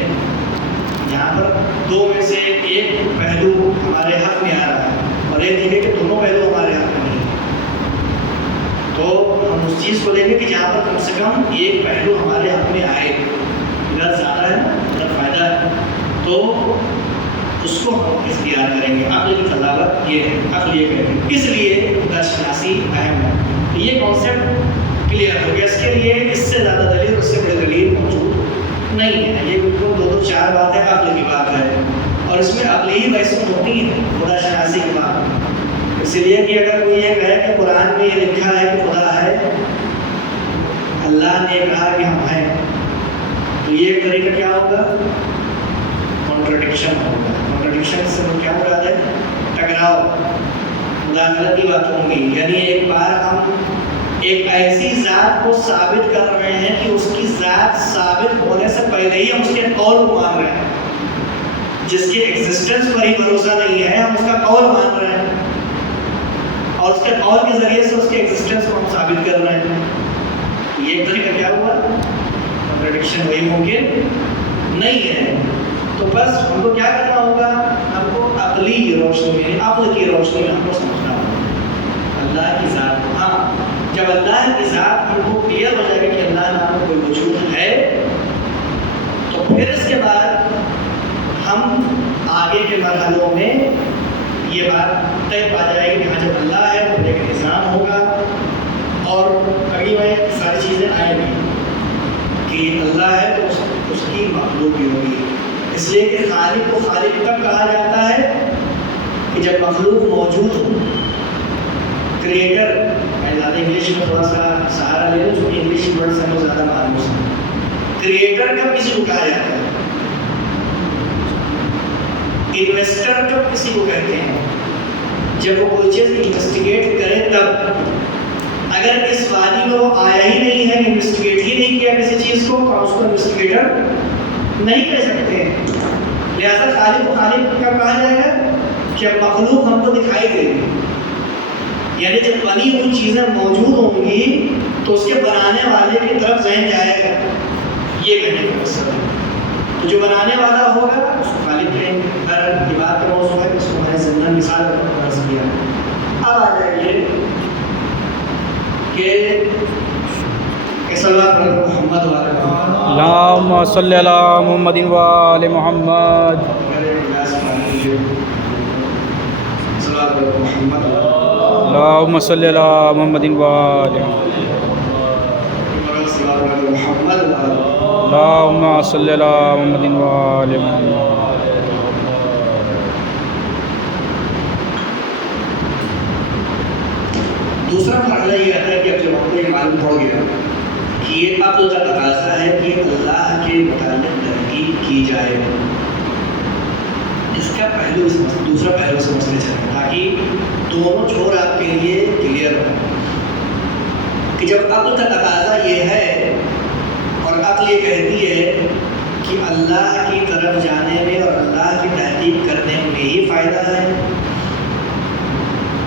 یہاں پر دو میں سے ایک پہلو ہمارے حق میں آ رہا ہے اور ایک دیکھیں کہ دونوں پہلو ہمارے حق میں نہیں ہیں، تو ہم اس چیز کو لیں گے کہ جہاں پر کم سے کم ایک پہلو ہمارے حق میں آئے، ادھر زیادہ ہے ادھر فائدہ ہے، تو اس کو ہم اختیار کریں گے۔ عقل کی قضاوت یہ ہے، عقل یہ کہتے ہیں، اس لیے خدا شناسی اہم ہے۔ تو یہ کانسیپٹ کلیئر ہو گیا، اس کے لیے اس سے زیادہ دلیل، اس سے بڑی دلیل موجود نہیں ہے۔ یہ بالکل دو چار باتیں عقل کی بات ہے اور اس میں عقلی ہی بحث ہوتی ہیں خدا شناسی کی بات۔ اس لیے کہ اگر کوئی یہ کہے کہ قرآن میں یہ لکھا ہے کہ خدا ہے، اللہ نے کہا کہ ہم ہیں، تو یہ ایک طریقہ کیا ہوگا؟ کانٹرڈکشن ہوگا. کانٹرڈکشن سے کیا مراد ہے؟ ٹکراؤ، مداخلت کی بات ہوں گی. یعنی ایک بار ہم ایک ایسی ذات کو ثابت کر رہے ہیں کہ اس کی ذات ثابت ہونے سے پہلے ہی ہم اس کے قول کو مان رہے ہیں. جس کے ایگزسٹنس پر ہی بھروسہ نہیں ہے ہم اس کا قول مان رہے ہیں اور اس کے قول کے ذریعے سے اس کے ایگزسٹنس کو ہم ثابت کر رہے ہیں. یہ ایک طریقہ کیا ہوا؟ کنٹرڈکشن. وہی ممکن نہیں ہے. تو بس ہم کو کیا کرنا ہوگا؟ ہم کو عقلی روشنی میں، عقل کی روشنی میں ہم کو سمجھنا ہوگا اللہ کی ذات کو. ہاں، جب اللہ کی ذات ہم کو کلیئر ہو جائے گا کہ اللہ نام کا کوئی وجود ہے، تو پھر اس کے بعد ہم آگے کے مرحلوں میں یہ بات طے پا جائے گی کہ ہاں جب اللہ ہے تو ایک نظام ہوگا اور کبھی میں ساری چیزیں آئیں گی کہ اللہ ہے تو اس کی مخلوق بھی ہوگی. اس لیے کہ خالق کو خالق تب کہا جاتا ہے کہ جب مخلوق موجود ہو. کریٹر، میں زیادہ انگلش میں تھوڑا سا سہارا لے لوں چونکہ انگلش ورڈ سے ہمیں زیادہ معلوم ہے. کریٹر کب کسی کو کہا جاتا ہے؟ انویسٹر کب کسی کو کہتے ہیں؟ جب وہ کوئی چیز انویسٹیگیٹ کرے تب. اگر اس وادی میں وہ آیا ہی نہیں ہے، انویسٹیگیٹ ہی نہیں کیا کسی چیز کو، تو ہم اس کو انویسٹیگیٹر نہیں کہہ سکتے. لہٰذا خالق کو خالق کب کہا جائے گا؟ جب مخلوق ہم کو دکھائی دے گی. یعنی جب بنی ہوئی چیزیں موجود ہوں گی تو اس کے بنانے والے کی طرف ذہن جائے گا. یہ کہنے کا مقصد ہے. تو جو بنانے والا ہوگا اس کو خالق کہیں گے. ہر بات کا موضوع ہے، اس کو میں نے زندہ مثال فرض کیا. اب آ جائیے کہ صلوات علی محمد اللہم صلی علی محمد و آل محمد. صلوات علی محمد اللہم صلی علی محمد و آل محمد. اللہم صلی علی محمد و آل محمد. دوسرا مرحلہ یہ آتا ہے کہ اب جب آپ کو یہ معلوم ہو گیا کہ یہ عقل کا تقاضا ہے کہ اللہ کے متعلق تحقیق کی جائے، اس کا پہلو دوسرا پہلو سمجھنے چاہیے تاکہ دونوں چھوڑ آپ کے لیے کلیئر ہو کہ جب عقل کا تقاضا یہ ہے اور عقل یہ کہتی ہے کہ اللہ کی طرف جانے میں اور اللہ کی تحقیق کرنے میں ہی فائدہ ہے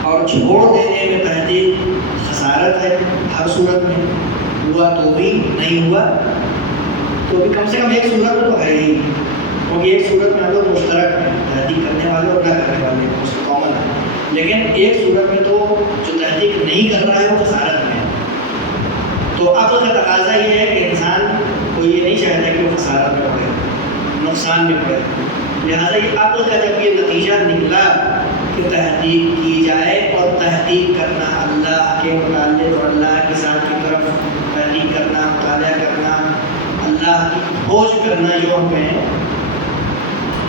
اور چھوڑ دینے میں تحقیق خسارت ہے ہر صورت میں، ہوا تو بھی نہیں ہوا تو بھی کم سے کم ایک صورت میں تو ہے ہی، کیونکہ ایک صورت میں ہم لوگ مشترک ہیں، تحقیق کرنے والے اور نہ کرنے والے اس کو کامن ہے. لیکن ایک صورت میں تو جو تحقیق نہیں کر رہا ہے وہ خسارت میں ہے. تو عقل کا تقاضا یہ ہے کہ انسان کو یہ نہیں چاہتا کہ وہ خسارت میں پڑے، نقصان میں پڑے. لہٰذا یہ عقل کا جب یہ نتیجہ نکلا کہ تحقیق کی جائے اور تحقیق کرنا اللہ کے متعلق اور اللہ کی ذات کی طرف تحقیق کرنا، مطالعہ کرنا، اللہ کی کھوج کرنا جو ہم کہیں،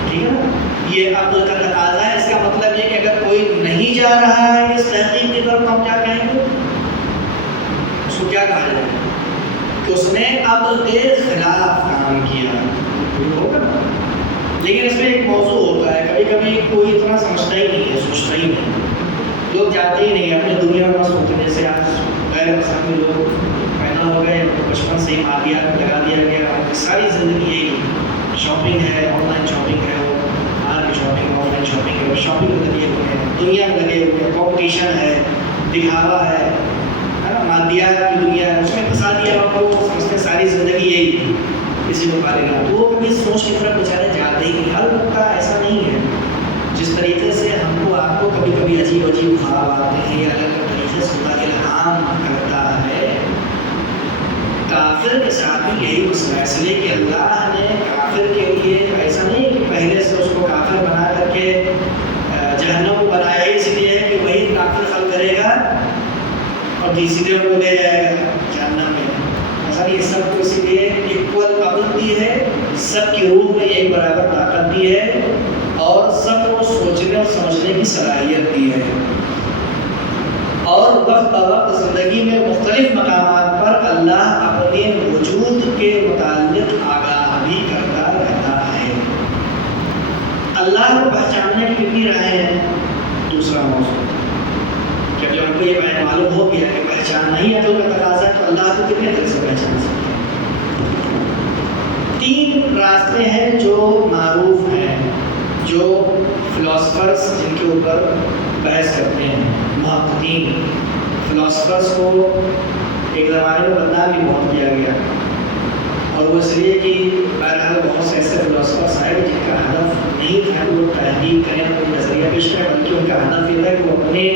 ٹھیک ہے نا، یہ عقل کا تقاضا ہے. اس کا مطلب یہ کہ اگر کوئی نہیں جا رہا ہے اس تحقیق کی طرف ہم کیا کہیں گے؟ اس کو کیا کہا جائے کہ اس نے عقل کے خلاف کام کیا. ہوگا نا. لیکن اس میں ایک موضوع ہوتا ہے، کبھی کبھی کوئی اتنا سمجھتا ہی نہیں ہے، سوچتا ہی نہیں، لوگ جاتے ہی نہیں اپنے دنیا میں مست ہوتے. جیسے آج غیر مذہبی لوگ پیدا ہو گئے، بچپن سے ہی مادیات لگا دیا گیا، ساری زندگی یہی شاپنگ ہے، آن لائن شاپنگ ہے، وہ باہر کی شاپنگ، آف لائن شاپنگ ہے، شاپنگ میں لگے ہوئے ہیں، دنیا میں لگے ہوئے ہیں، کمپٹیشن ہے، دکھاوا ہے نا، مادیات کی دنیا ہے، اس میں پھنسا دیا آپ کو. سمجھتے ساری زندگی یہی کسی کو پا لینا، تو وہ کبھی سوچ کی طرف بیچارے جاتے ہی نہیں. البتہ ایسا نہیں ہے جس طریقے سے ہم کو آپ کو کبھی کبھی عجیب عجیب خواب آتے ہیں یا الگ الگ طریقے سے خدا الہام کرتا ہے. کافر کے ساتھ بھی یہی مسئلہ ہے، اس لیے کہ اللہ نے کافر کے لیے ایسا نہیں کہ پہلے سے اس کو کافر بنا کر کے جہنم کو بنایا ہی اس لیے کہ وہی کافر خلق کرے گا اور سیدھے کو لے جائے گا جہنم میں. ایسا نہیں، سب کو اسی لیے ایکول قبول دی ہے، سب کی روح میں ایک برابر طاقت دی ہے اور سب کو سوچنے اور سمجھنے کی صلاحیت دی ہے. اور وقت بوقت زندگی میں مختلف مقامات پر اللہ اپنے وجود کے متعلق آگاہ بھی کرتا رہتا ہے. اللہ کو پہچاننے کی کتنی راہیں ہیں؟ دوسرا موضوع کہ جب ہم کو یہ معلوم ہو گیا کہ پہچاننا ہی عقل کا تقاضا ہے تو اللہ کو کتنے طرح سے پہچان سکتے ہیں؟ 3 راستے ہیں جو معروف ہیں، جو فلاسفرس جن کے اوپر بحث کرتے ہیں، محققین فلاسفرس کو ایک زمانے میں بدنام بھی بہت کیا گیا، اور وہ اس لیے کہ بہرحال بہت سے ایسے فلاسفرس آئے جن کا ہدف نہیں تھا کہ وہ تحقیق کریں، اپنی نظریہ پیش کریں، بلکہ ان کا ہدف یہ تھا کہ وہ اپنے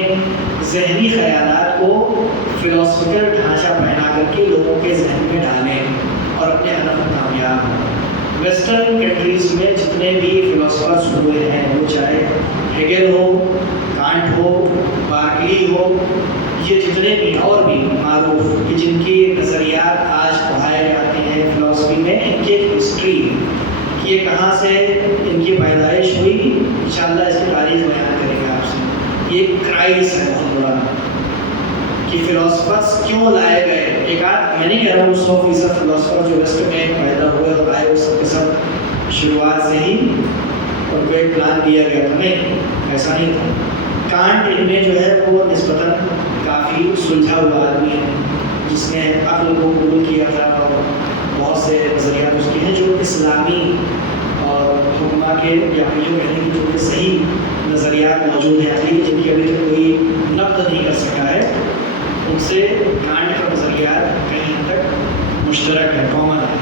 ذہنی خیالات کو فلاسفیکل ڈھانچہ پہنا کر کے لوگوں کے ذہن میں ڈالیں اور اپنے ہدف میں کامیاب ہوں۔ ویسٹرن کنٹریز میں جتنے بھی فلاسفرس ہوئے ہیں، وہ چاہے ہیگل ہو، کانٹ ہو، بارکلی ہو، یہ جتنے بھی اور بھی معروف کہ جن کی نظریات آج پڑھائے جاتے ہیں فلاسفی میں، ان کی ایک ہسٹری کہ یہ کہاں سے ان کی پیدائش ہوئی، انشاءاللہ اس کی تاریخ بیان کریں گے آپ سے۔ یہ کرائس ہے بہت بڑا کہ فلاسفرس کیوں لائے گئے۔ ایک آدھ میں نہیں کہہ رہا ہوں 100% فلاسفر جو ویسٹ میں پیدا ہوئے اور آئے وہ سب کے سب شروعات سے ہی ان کو ایک پلان دیا گیا تھا، نہیں، ایسا نہیں تھا۔ کانٹ ان میں جو ہے وہ نسبتاً کافی سلجھا ہوا آدمی ہے جس نے عقل کو قبول کیا تھا، اور بہت سے نظریات اس کے ہیں جو اسلامی اور حکمہ کے یا جو کہنے کی جو کہ صحیح نظریات موجود ہیں عقلی، جن کی ابھی تک کوئی نقد نہیں کر سکا ہے، ان سے کانٹ کا نظریات کہیں حد تک مشترک ہے، کامن ہے۔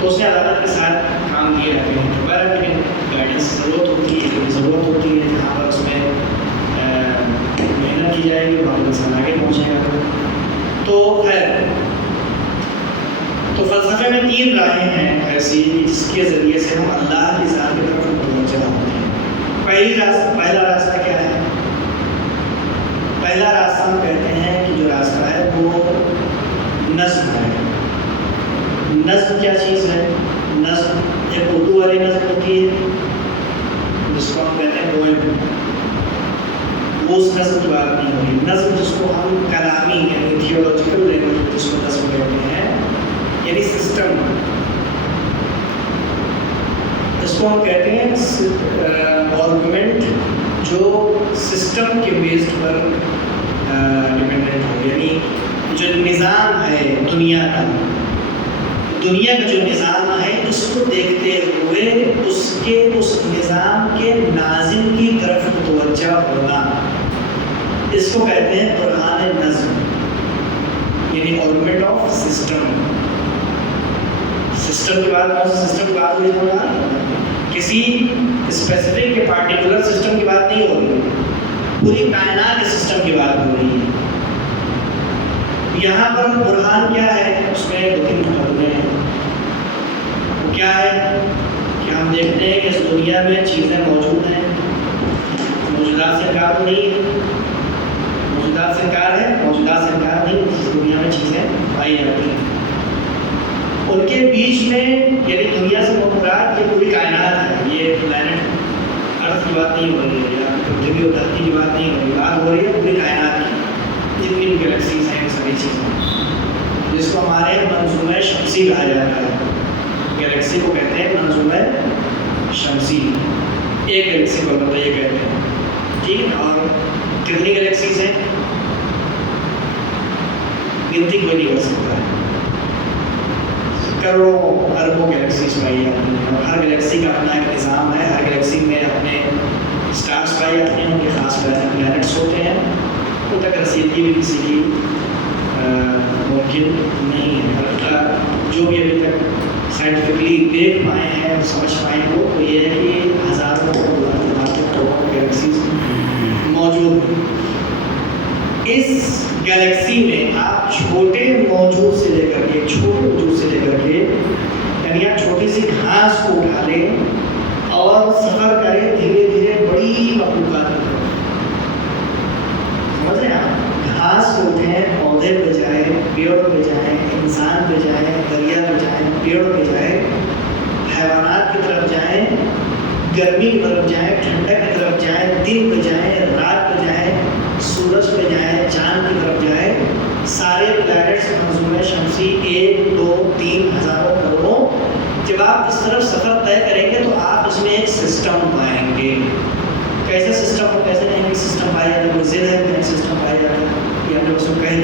تو اس نے عدالت کے ساتھ کام کیے رہتے ہیں، دوبارہ لیکن گائیڈنس ضرورت ہوتی ہے جہاں پر اس میں محنت کی جائے گی، وہاں پر انسان آگے پہنچے گا۔ تو خیر، تو فلسفے میں 3 راہیں ہیں ایسی جس کے ذریعے سے ہم اللہ کی ذات کی طرف متوجہ ہوتے ہیں۔ پہلا راستہ کیا ہے؟ پہلا راستہ ہم کہتے ہیں کہ جو راستہ ہے وہ نظم ہے۔ نظم کیا چیز ہے؟ نظم ایک اردو والی نظم ہوتی ہے جس کو ہم کہتے ہیں پوئم، وہ اس نظم کی بات نہیں ہوئی۔ نظم جس کو ہم کلامی یعنی تھیولوجیکل لینگویج جس کو نظم کہتے ہیں، یعنی سسٹم، اس کو ہم کہتے ہیں آرگومنٹ جو سسٹم کے بیسڈ پر ڈپینڈنٹ ہو، یعنی جو نظام ہے دنیا کا جو نظام ہے اس کو دیکھتے ہوئے اس نظام کے ناظم کی طرف متوجہ ہونا، اس کو کہتے ہیں برہان نظم، یعنی آرگومنٹ آف سسٹم۔ سسٹم کی بات ہوئی ہوگا، کسی اسپیسیفک یا پارٹیکولر سسٹم کی بات نہیں ہو رہی، پوری کائنات کے سسٹم کی بات ہو رہی ہے۔ یہاں پر برہان کیا ہے؟ اس میں 2-3 مقدمے ہیں۔ وہ کیا ہے کہ ہم دیکھتے ہیں کہ اس دنیا میں چیزیں موجود ہیں، موجودات سے انکار تو نہیں ہے، موجودات سے انکار ہے، موجودات سے انکار نہیں، اس دنیا میں چیزیں پائی جاتی ہیں۔ ان کے بیچ میں یعنی دنیا سے مراد یہ پوری کائنات ہے، یہ پلانٹ ارتھ کی بات نہیں ہو رہی ہے، یا پرتھوی اور دھرتی کی بات نہیں ہو رہی، بات ہو رہی ہے پوری کائنات کی، جتنی بھی گلیکسیز ہیں سبھی چیزیں، جس کو ہمارے منظومہ شمسی کہا جاتا ہے۔ گلیکسی کو کہتے ہیں منظومہ شمسی، ایک گلیکسی کو یہ کہتے ہیں، ٹھیک ہے۔ اور کتنی گلیکسیز ہیں گنتی کوئی نہیں کر سکتا ہے، کروڑوں اربوں گلیکسیز پائی جاتی ہیں، اور ہر گلیکسی کا اپنا ایک نظام ہے، ہر گلیکسی میں اپنے اسٹارس پائے جاتے ہیں، ان کے خاص پلانٹس ہوتے ہیں، ان تک رسیدگی بھی کسی کی ممکن نہیں ہے۔ البتہ جو بھی ابھی تک سائنٹیفکلی دیکھ پائے ہیں، سمجھ پائے ہیں، وہ یہ ہے کہ ہزاروں کروڑوں گلیکسیز موجود ہیں۔ اس گلیکسی میں آپ چھوٹے موجود سے لے کر کے یعنی آپ چھوٹی سی گھاس کو اٹھا لیں اور سفر کریں دھیرے دھیرے بڑی مخلوقات کی طرف، سمجھ رہے ہیں آپ؟ گھاس کو اٹھیں، پودے پہ جائیں، پیڑ پہ جائیں، انسان پہ جائیں، دریا پہ جائیں، پیڑ پہ جائیں، حیوانات کی طرف جائیں، گرمی کی طرف جائیں، ٹھنڈک کی طرف جائیں، دن پہ جائیں، رات پہ جائیں، سورج پہ جائیں، چاند کی طرف جائیں، سارے پلانٹس منظومہ شمسی 1 2 3 ہزاروں کروڑوں، جب آپ اس طرف سفر طے کریں گے تو آپ اس میں ایک سسٹم پائیں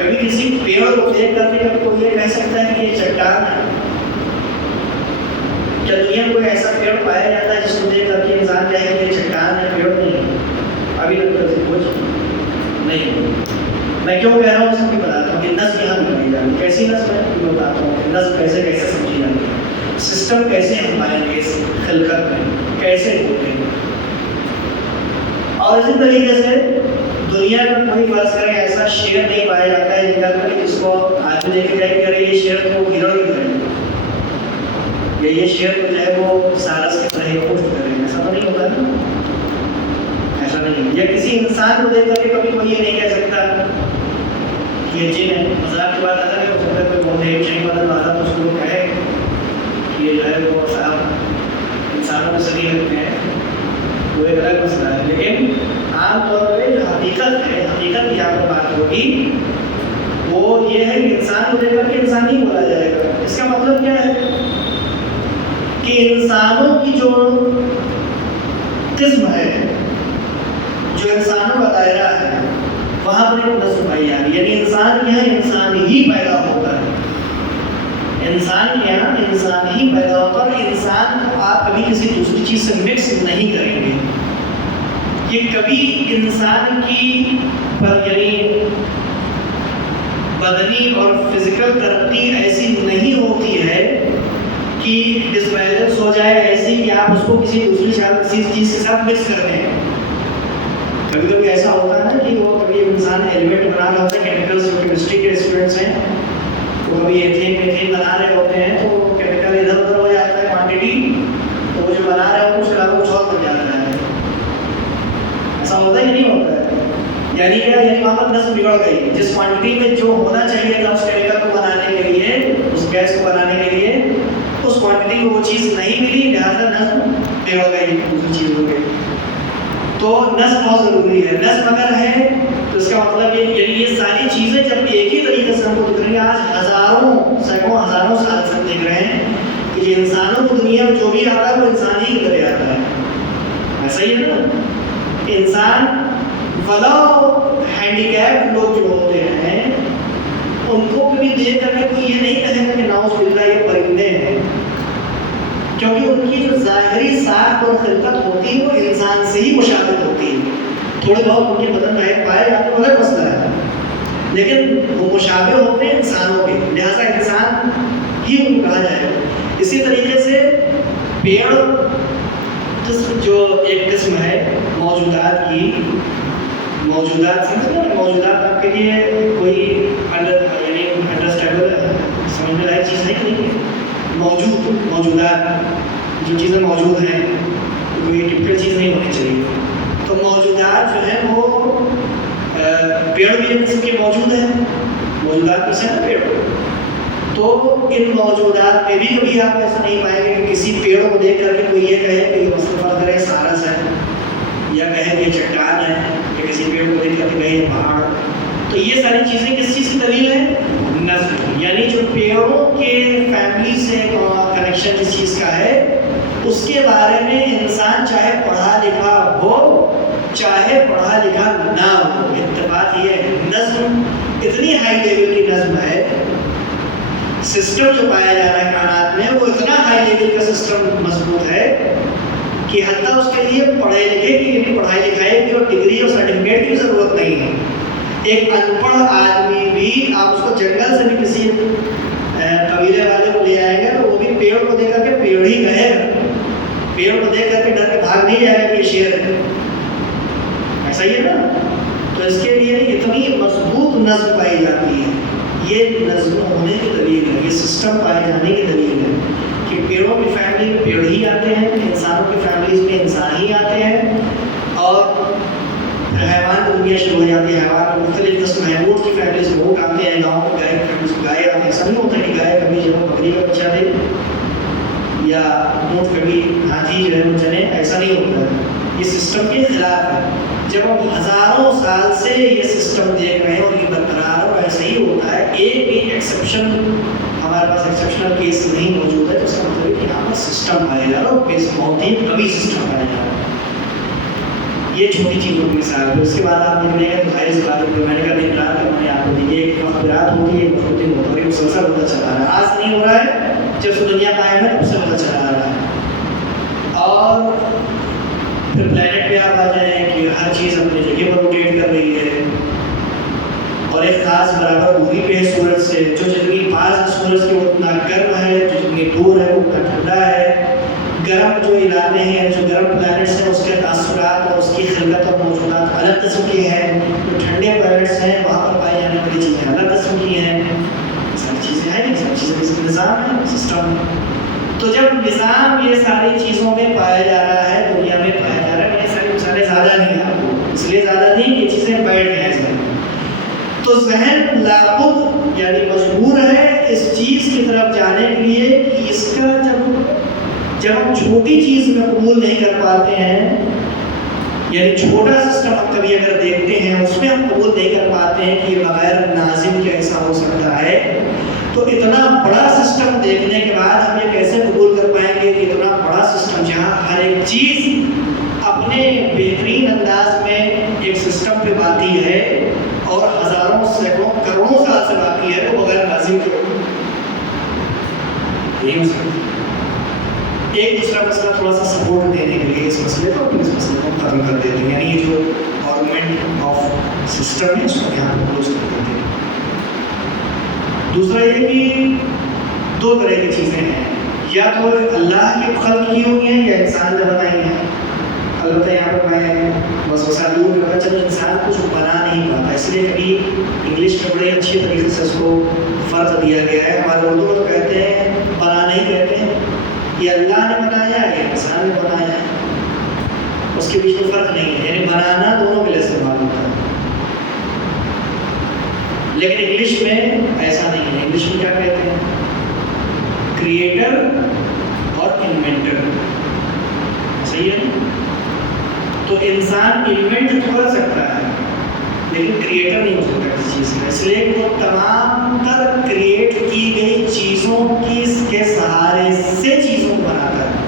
کبھی کسی پیڑ کو دیکھ کر کے کبھی کوئی یہ کہہ سکتا ہے کہ یہ چٹان ہے؟ کیا دنیا میں کوئی ایسا پیڑ پایا جاتا ہے جس کو دیکھ کر کے انسان کہے کہ یہ چٹان ہے، پیڑ نہیں؟ ابھی تک کچھ نہیں۔ میں کیوں کہہ رہا ہوں سب کو بتاتا ہوں کہ نظم یہاں بنائی جاتی ہے۔ کیسی نظم ہے میں بتاتا ہوں کہ نظم کیسے کیسے سمجھی جاتی ہے، سسٹم کیسے ہمارے لیے اس خلقت میں کیسے ہوتے ہیں۔ اور اسی طریقے سے دنیا میں کوئی فرض کرے ایسا شعر نہیں پایا جاتا ہے جنگل میں جس کو آدمی دیکھ کے جائے کہ یہ شعر تو گرڑ کی طرح یا یہ شعر جو ہے وہ سارس کی طرح اٹھ کرے، ایسا تو نہیں ہوتا نا، ایسا نہیں۔ یا کسی انسان کو دیکھ کر کے کبھی کوئی یہ نہیں کہہ سکتا کہ یہ جن ہے۔ مذاق کی بات الگ ہے، ہو سکتا ہے کوئی بہت ایک شہی بدل والا تو اس کو کہے کہ یہ جو ہے وہ صاحب انسانوں میں صحیح لگتے ہیں، وہ ایک الگ مسئلہ ہے۔ لیکن عام طور پہ جو حقیقت ہے، حقیقت یہاں پر بات ہوگی وہ یہ ہے کہ انسان کو دیکھ کر کے انسان ہی بولا جائے گا۔ اس کا مطلب کیا ہے کہ انسانوں کی جو قسم ہے، جو انسانوں کا دائرہ ہے، وہاں پر ایک نسل پائی جا رہی ہے۔ یعنی انسان کے یہاں انسان ہی پیدا ہوتا ہے، انسان کے یہاں انسان ہی پیدا ہوتا ہے۔ انسان کو آپ کبھی کسی دوسری چیز سے مکس نہیں کریں گے۔ یہ کبھی انسان کی یعنی بدنی اور فزیکل ترقی ایسی نہیں ہوتی ہے کہ ڈسبیلنس ہو جائے ایسی کہ آپ اس کو کسی دوسری چیز کے ساتھ مکس کر دیں۔ کبھی کبھی ایسا ہوتا ہے نا کہ وہ کبھی انسان ایلیمنٹ بنا رہا ہوتا ہے، کیمیکلز جو کیمسٹری کے اسٹوڈنٹس ہیں وہ کبھی ایتھین میتھین بنا رہے ہوتے ہیں تو کیمیکل ادھر ادھر ہو جاتا ہے کوانٹٹی، تو وہ جو بنا رہے ہوتے ہیں اس کے علاوہ کچھ اور بن جاتا ہے۔ ایسا ہوتا ہی نہیں ہوتا ہے۔ یعنی کیا؟ یعنی وہاں پر نظم بگڑ گئی۔ جس کوانٹٹی میں جو ہونا چاہیے تھا اس کیمیکل کو بنانے کے لیے، اس گیس کو بنانے کے لیے، اس کوانٹٹی کو وہ چیز نہیں ملی، لہٰذا نظم بگڑ گئی، دوسری چیز ہو گئی۔ تو نظم بہت ضروری ہے۔ نظم اگر ہے تو اس کا مطلب یعنی یہ ساری چیزیں جب ایک ہی طریقے سے ہم کو دکھ رہی ہیں، آج ہزاروں سینکڑوں ہزاروں سال سے دیکھ رہے ہیں کہ جو انسانوں کو دنیا میں جو بھی آتا ہے وہ انسان ہی کی طرح آتا ہے۔ ایسا ہی ہے نا کہ انسان ولو ہینڈی کیپ لوگ جو ہوتے ہیں ان کو کبھی دیکھ کر کے کوئی یہ نہیں کہے گا کہ نعوذ باللہ یہ پرندے ہیں، کیونکہ ان کی جو ظاہری ساخت اور خلقت ہوتی ہے وہ انسان سے ہی مشابہت ہوتی ہے۔ تھوڑے بہت ان کے بدن میں پائے جاتے ہیں، الگ مسئلہ ہے، لیکن وہ مشابہ ہوتے ہیں انسانوں کے، لہٰذا انسان ہی ان کو کہا جائے گا۔ اسی طریقے سے پیڑ جو ایک قسم ہے موجودات کی، موجودات سمجھتے ہیں، موجودات آپ کے لیے کوئی یعنی انڈرسٹینڈبل سمجھنے لائق چیز ہے کہ نہیں ہے؟ موجودات جو چیزیں موجود ہیں کوئی ٹپکل چیز نہیں ہونی چاہیے۔ تو موجودات جو ہیں وہ پیڑ بھی ایک قسم کے موجود ہیں، موجودات میں سے ہے پیڑ۔ تو ان موجودات میں بھی کبھی آپ ایسا نہیں پائیں گے کہ کسی پیڑ کو دیکھ کر کے کوئی یہ کہے کہ یہ مصطفیٰ کرے سارس ہے، یا کہے کہ یہ چٹان ہے، یا کسی پیڑ کو دیکھ کر کے کہے یہ پہاڑ۔ تو یہ ساری چیزیں کس چیز کی دلیل ہے؟ نظم، یعنی جو پیڑوں کے فیملی سے کنیکشن جس چیز کا ہے اس کے بارے میں انسان چاہے پڑھا لکھا ہو چاہے پڑھا لکھا نہ ہو، اتفاق یہ ہے نظم اتنی ہائی لیول کی نظم ہے، سسٹم جو پایا جا رہا ہے کائنات میں وہ اتنا ہائی لیول کا سسٹم مضبوط ہے کہ حتیٰ اس کے لیے پڑھے لکھے کی یعنی پڑھائی لکھائی کی اور ڈگری اور سرٹیفکیٹ کی ضرورت نہیں ہے۔ ایک ان پڑھ آدمی بھی آپ اس کو جنگل سے بھی کسی قبیلے والے کو لے آئیں گے تو وہ بھی پیڑ کو دیکھ کر کے پیڑ ہی کہے گا، پیڑ کو دیکھ کر کے ڈر کے بھاگ نہیں جائے گا کہ یہ شیر ہے۔ ایسا ہی ہے نا؟ تو اس کے لیے اتنی مضبوط نظم پائی جاتی ہے، یہ نظم ہونے کی دلیل ہے، یہ سسٹم پائے جانے کی دلیل ہے کہ پیڑوں کی فیملی میں پیڑ ہی آتے ہیں، انسانوں کی فیملیز میں انسان ہی آتے ہیں، اور حیوان کی دنیا شروع ہو جاتی ہے۔ حیوان میں مختلف قسم ہیں، اونٹ کی فیملیز میں اونٹ آتے ہیں، گاؤں کی گائے کی فیملیز میں گائے آتے ہیں۔ ایسا نہیں ہوتا کہ گائے کبھی جو ہے بکری کا بچہ دے یا اونٹ کبھی ہاتھی جو ہے وہ جنے، ایسا نہیں ہوتا ہے، یہ سسٹم کے خلاف ہے۔ جب ہم ہزاروں سال سے یہ سسٹم دیکھ رہے ہیں اور یہ برقرار اور ایسا ہی ہوتا ہے، ایک بھی ایکسیپشن ہمارے پاس ایکسیپشنل کیس نہیں موجود ہے، تو اس کا مطلب ہے کہ یہاں پر سسٹم پایا جا رہا ہے، اور بہت ہی کبھی سسٹم پایا جا رہا ہے۔ یہ چھوٹی چیزوں کی مثال ہے. اس کے بعد آپ نکلیں گے تو ظاہر سی بات ہے میں نے کہا دن رات کا میں نے آپ کو دیکھی ایک مخبرات ہوتی ہے ایک مخبرات ہوتی ہے مسلسل ہوتا چلا رہا ہے. آج نہیں ہو رہا ہے جب سے دنیا قائم ہے تب سے ہوتا چلا آ رہا ہے. اور پھر پلانٹ پہ آپ آ جائیں کہ ہر چیز اپنی جگہ پر روٹیٹ کر رہی ہے اور ایک خاص برابر دوری پہ ہے سورج سے. جو جتنی پاس ہے سورج کے وہ اتنا گرم ہے, جو جتنی دور ہے وہ اتنا ٹھنڈا ہے. گرم جو علاقے ہیں جو گرم پلانٹس ہیں اس کے تاثرات اور اس کی خلقت اور موجودات الگ قسم کی ہیں. جو ٹھنڈے پلانٹس ہیں وہاں پر پائی جانے والی چیزیں الگ قسم کی ہیں. ساری چیزیں ہیں, ساری چیزیں نظام ہے, سسٹم ہے. تو جب نظام یہ ساری چیزوں میں پایا جا رہا ہے, دنیا میں پایا جا رہا ہے, یہ ساری مثالیں زیادہ نہیں ہیں آپ کو, اس لیے زیادہ نہیں کہ یہ چیزیں بیٹھ گئے ذہن میں. تو ذہن لابد یعنی مجبور ہے اس چیز کی طرف جانے کے لیے کہ اس کا جب ہم چھوٹی چیز میں قبول نہیں کر پاتے ہیں, یعنی چھوٹا سسٹم ہم کبھی اگر دیکھتے ہیں اس میں ہم قبول نہیں کر پاتے ہیں کہ بغیر ناظم کے ایسا ہو سکتا ہے, تو اتنا بڑا سسٹم دیکھنے کے بعد ہم یہ کیسے قبول کر پائیں گے کہ اتنا بڑا سسٹم جہاں ہر ایک چیز اپنے بہترین انداز میں ایک سسٹم پہ باقی ہے اور ہزاروں سینکڑوں کروڑوں سال سے باقی ہے, وہ بغیر ناظم کے نہیں ہو سکتا. ایک دوسرا مسئلہ تھوڑا سا سپورٹ دینے کے لیے اس مسئلے کو اس مسئلے کو ختم کر دیتے ہیں, یعنی یہ جو گورنمنٹ آف سسٹم ہے اس کو یہاں پر کلوز کر دیتے ہیں. دوسرا یہ کہ دو طرح کی چیزیں ہیں, یا تو اللہ کی خلق کی ہوئی ہیں یا انسان نے بنائی ہیں. البتہ یہاں پر میں بس وسائل کو پتا چلا انسان کچھ بنا نہیں پاتا, اس لیے کبھی انگلش میں بڑے اچھے طریقے سے اس کو فرق دیا گیا ہے. ہمارے اردو میں تو کہتے ہیں بنا نہیں کہتے ہیں, یہ اللہ نے بنایا یا انسان نے بنایا ہے, اس کے بیچ میں فرق نہیں ہے. یعنی بنانا دونوں کے لیے استعمال ہوتا ہے, لیکن انگلش میں ایسا نہیں ہے. انگلش میں کیا کہتے ہیں, کریٹر اور انوینٹر. صحیح ہے. تو انسان انوینٹ تو کر سکتا ہے لیکن کریٹر نہیں ہو سکتا کسی چیز کا, اس لیے وہ تمام تر کریٹ کی گئی چیزوں کی کے سہارے سے چیزوں کو بناتا ہے.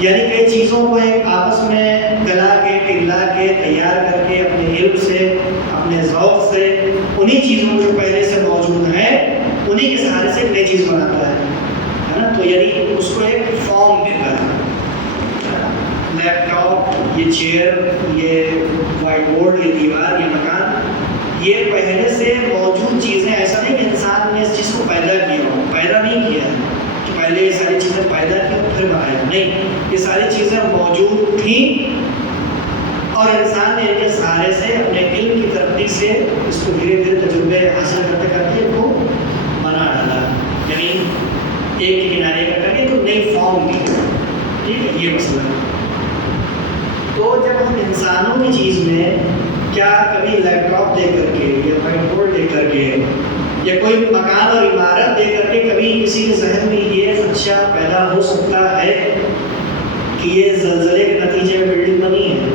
یعنی کئی چیزوں کو ایک آپس میں گلا کے پگھلا کے تیار کر کے اپنے علم سے اپنے ذوق سے انہی چیزوں جو پہلے سے موجود ہیں انہی کے سہارے سے ایک نئی چیز بناتا ہے نا. تو یعنی اس کو ایک فارم دیتا ہے. لیپ ٹاپ, یہ چیئر, یہ وائٹ بورڈ, یہ دیوار, یہ مکان, یہ پہلے سے موجود چیزیں. ایسا نہیں کہ انسان نے اس چیز کو پیدا کیا ہو, پیدا نہیں کیا ہے کہ پہلے یہ ساری چیزیں پیدا کی اور پھر بنایا. نہیں, یہ ساری چیزیں موجود تھیں اور انسان نے ان کے سہارے سے اپنے علم کی ترقی سے اس کو دھیرے دھیرے تجربے حاصل کرتے کرتے کو بنا ڈالا. یعنی ایک کے کنارے کا کر کے تو نئی فارم دی. ٹھیک ہے, یہ مسئلہ ہے. تو جب ہم انسانوں کی چیز میں کیا کبھی لیپ ٹاپ دے کر کے یا وائٹ بورڈ دے کر کے یا کوئی مکان اور عمارت دے کر کے کبھی کسی کے ذہن میں یہ خدشہ پیدا ہو سکتا ہے کہ یہ زلزلے کے نتیجے میں بلڈنگ بنی ہے؟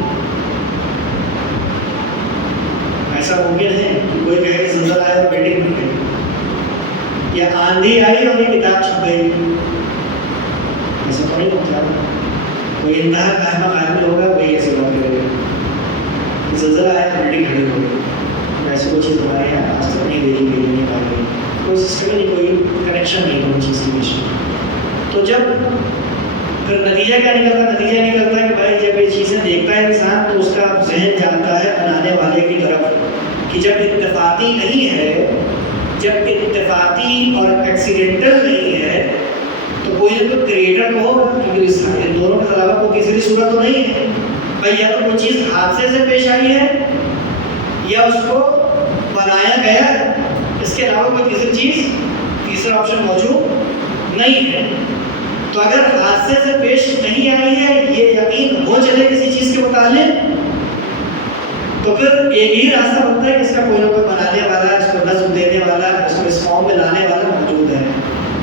ایسا ممکن ہے کہ کوئی کہے کہ زلزلہ آیا اور بلڈنگ بن گئی, یا آندھی آئی اور یہ کتاب چھپ گئی؟ ایسا تو نہیں ہوتا. کوئی انتہا قائمہ قائم ہوگا وہی ایسے بات کرے گا. زلزلہ آیا تو بلڈنگ کھڑی ہو گئی, ایسی کوئی چیز ہمارے یہاں آج تک نہیں دیکھی گئی, نہیں پائی گئی. کوئی سسٹم نہیں, کوئی کنیکشن نہیں دونوں چیز کے بیچ میں. تو جب پھر نتیجہ کیا نکلتا؟ نتیجہ نکلتا ہے کہ بھائی جب یہ چیزیں دیکھتا ہے انسان تو اس کا ذہن جاتا ہے بنانے والے کی طرف کہ جب اتفاقی نہیں ہے, جب اتفاقی اور ایکسیڈنٹل نہیں ہے تو کوئی تو کریٹر تو ہوگا, کیونکہ ان دونوں کے علاوہ کوئی تیسری صورت تو نہیں ہے. بھائی یا تو کوئی چیز حادثے سے پیش آئی ہے یا اس کو بنایا گیا ہے, اس کے علاوہ کوئی تیسری چیز, تیسرا آپشن موجود نہیں ہے. تو اگر حادثے سے پیش نہیں آئی ہے یہ یقین ہو چلے کسی چیز کے متعلق, تو پھر ایک ہی راستہ بنتا ہے کہ اس کا کوئی نہ کوئی بنانے والا, اس کو نظم دینے والا, اس کو اس فارم میں لانے والا موجود ہے.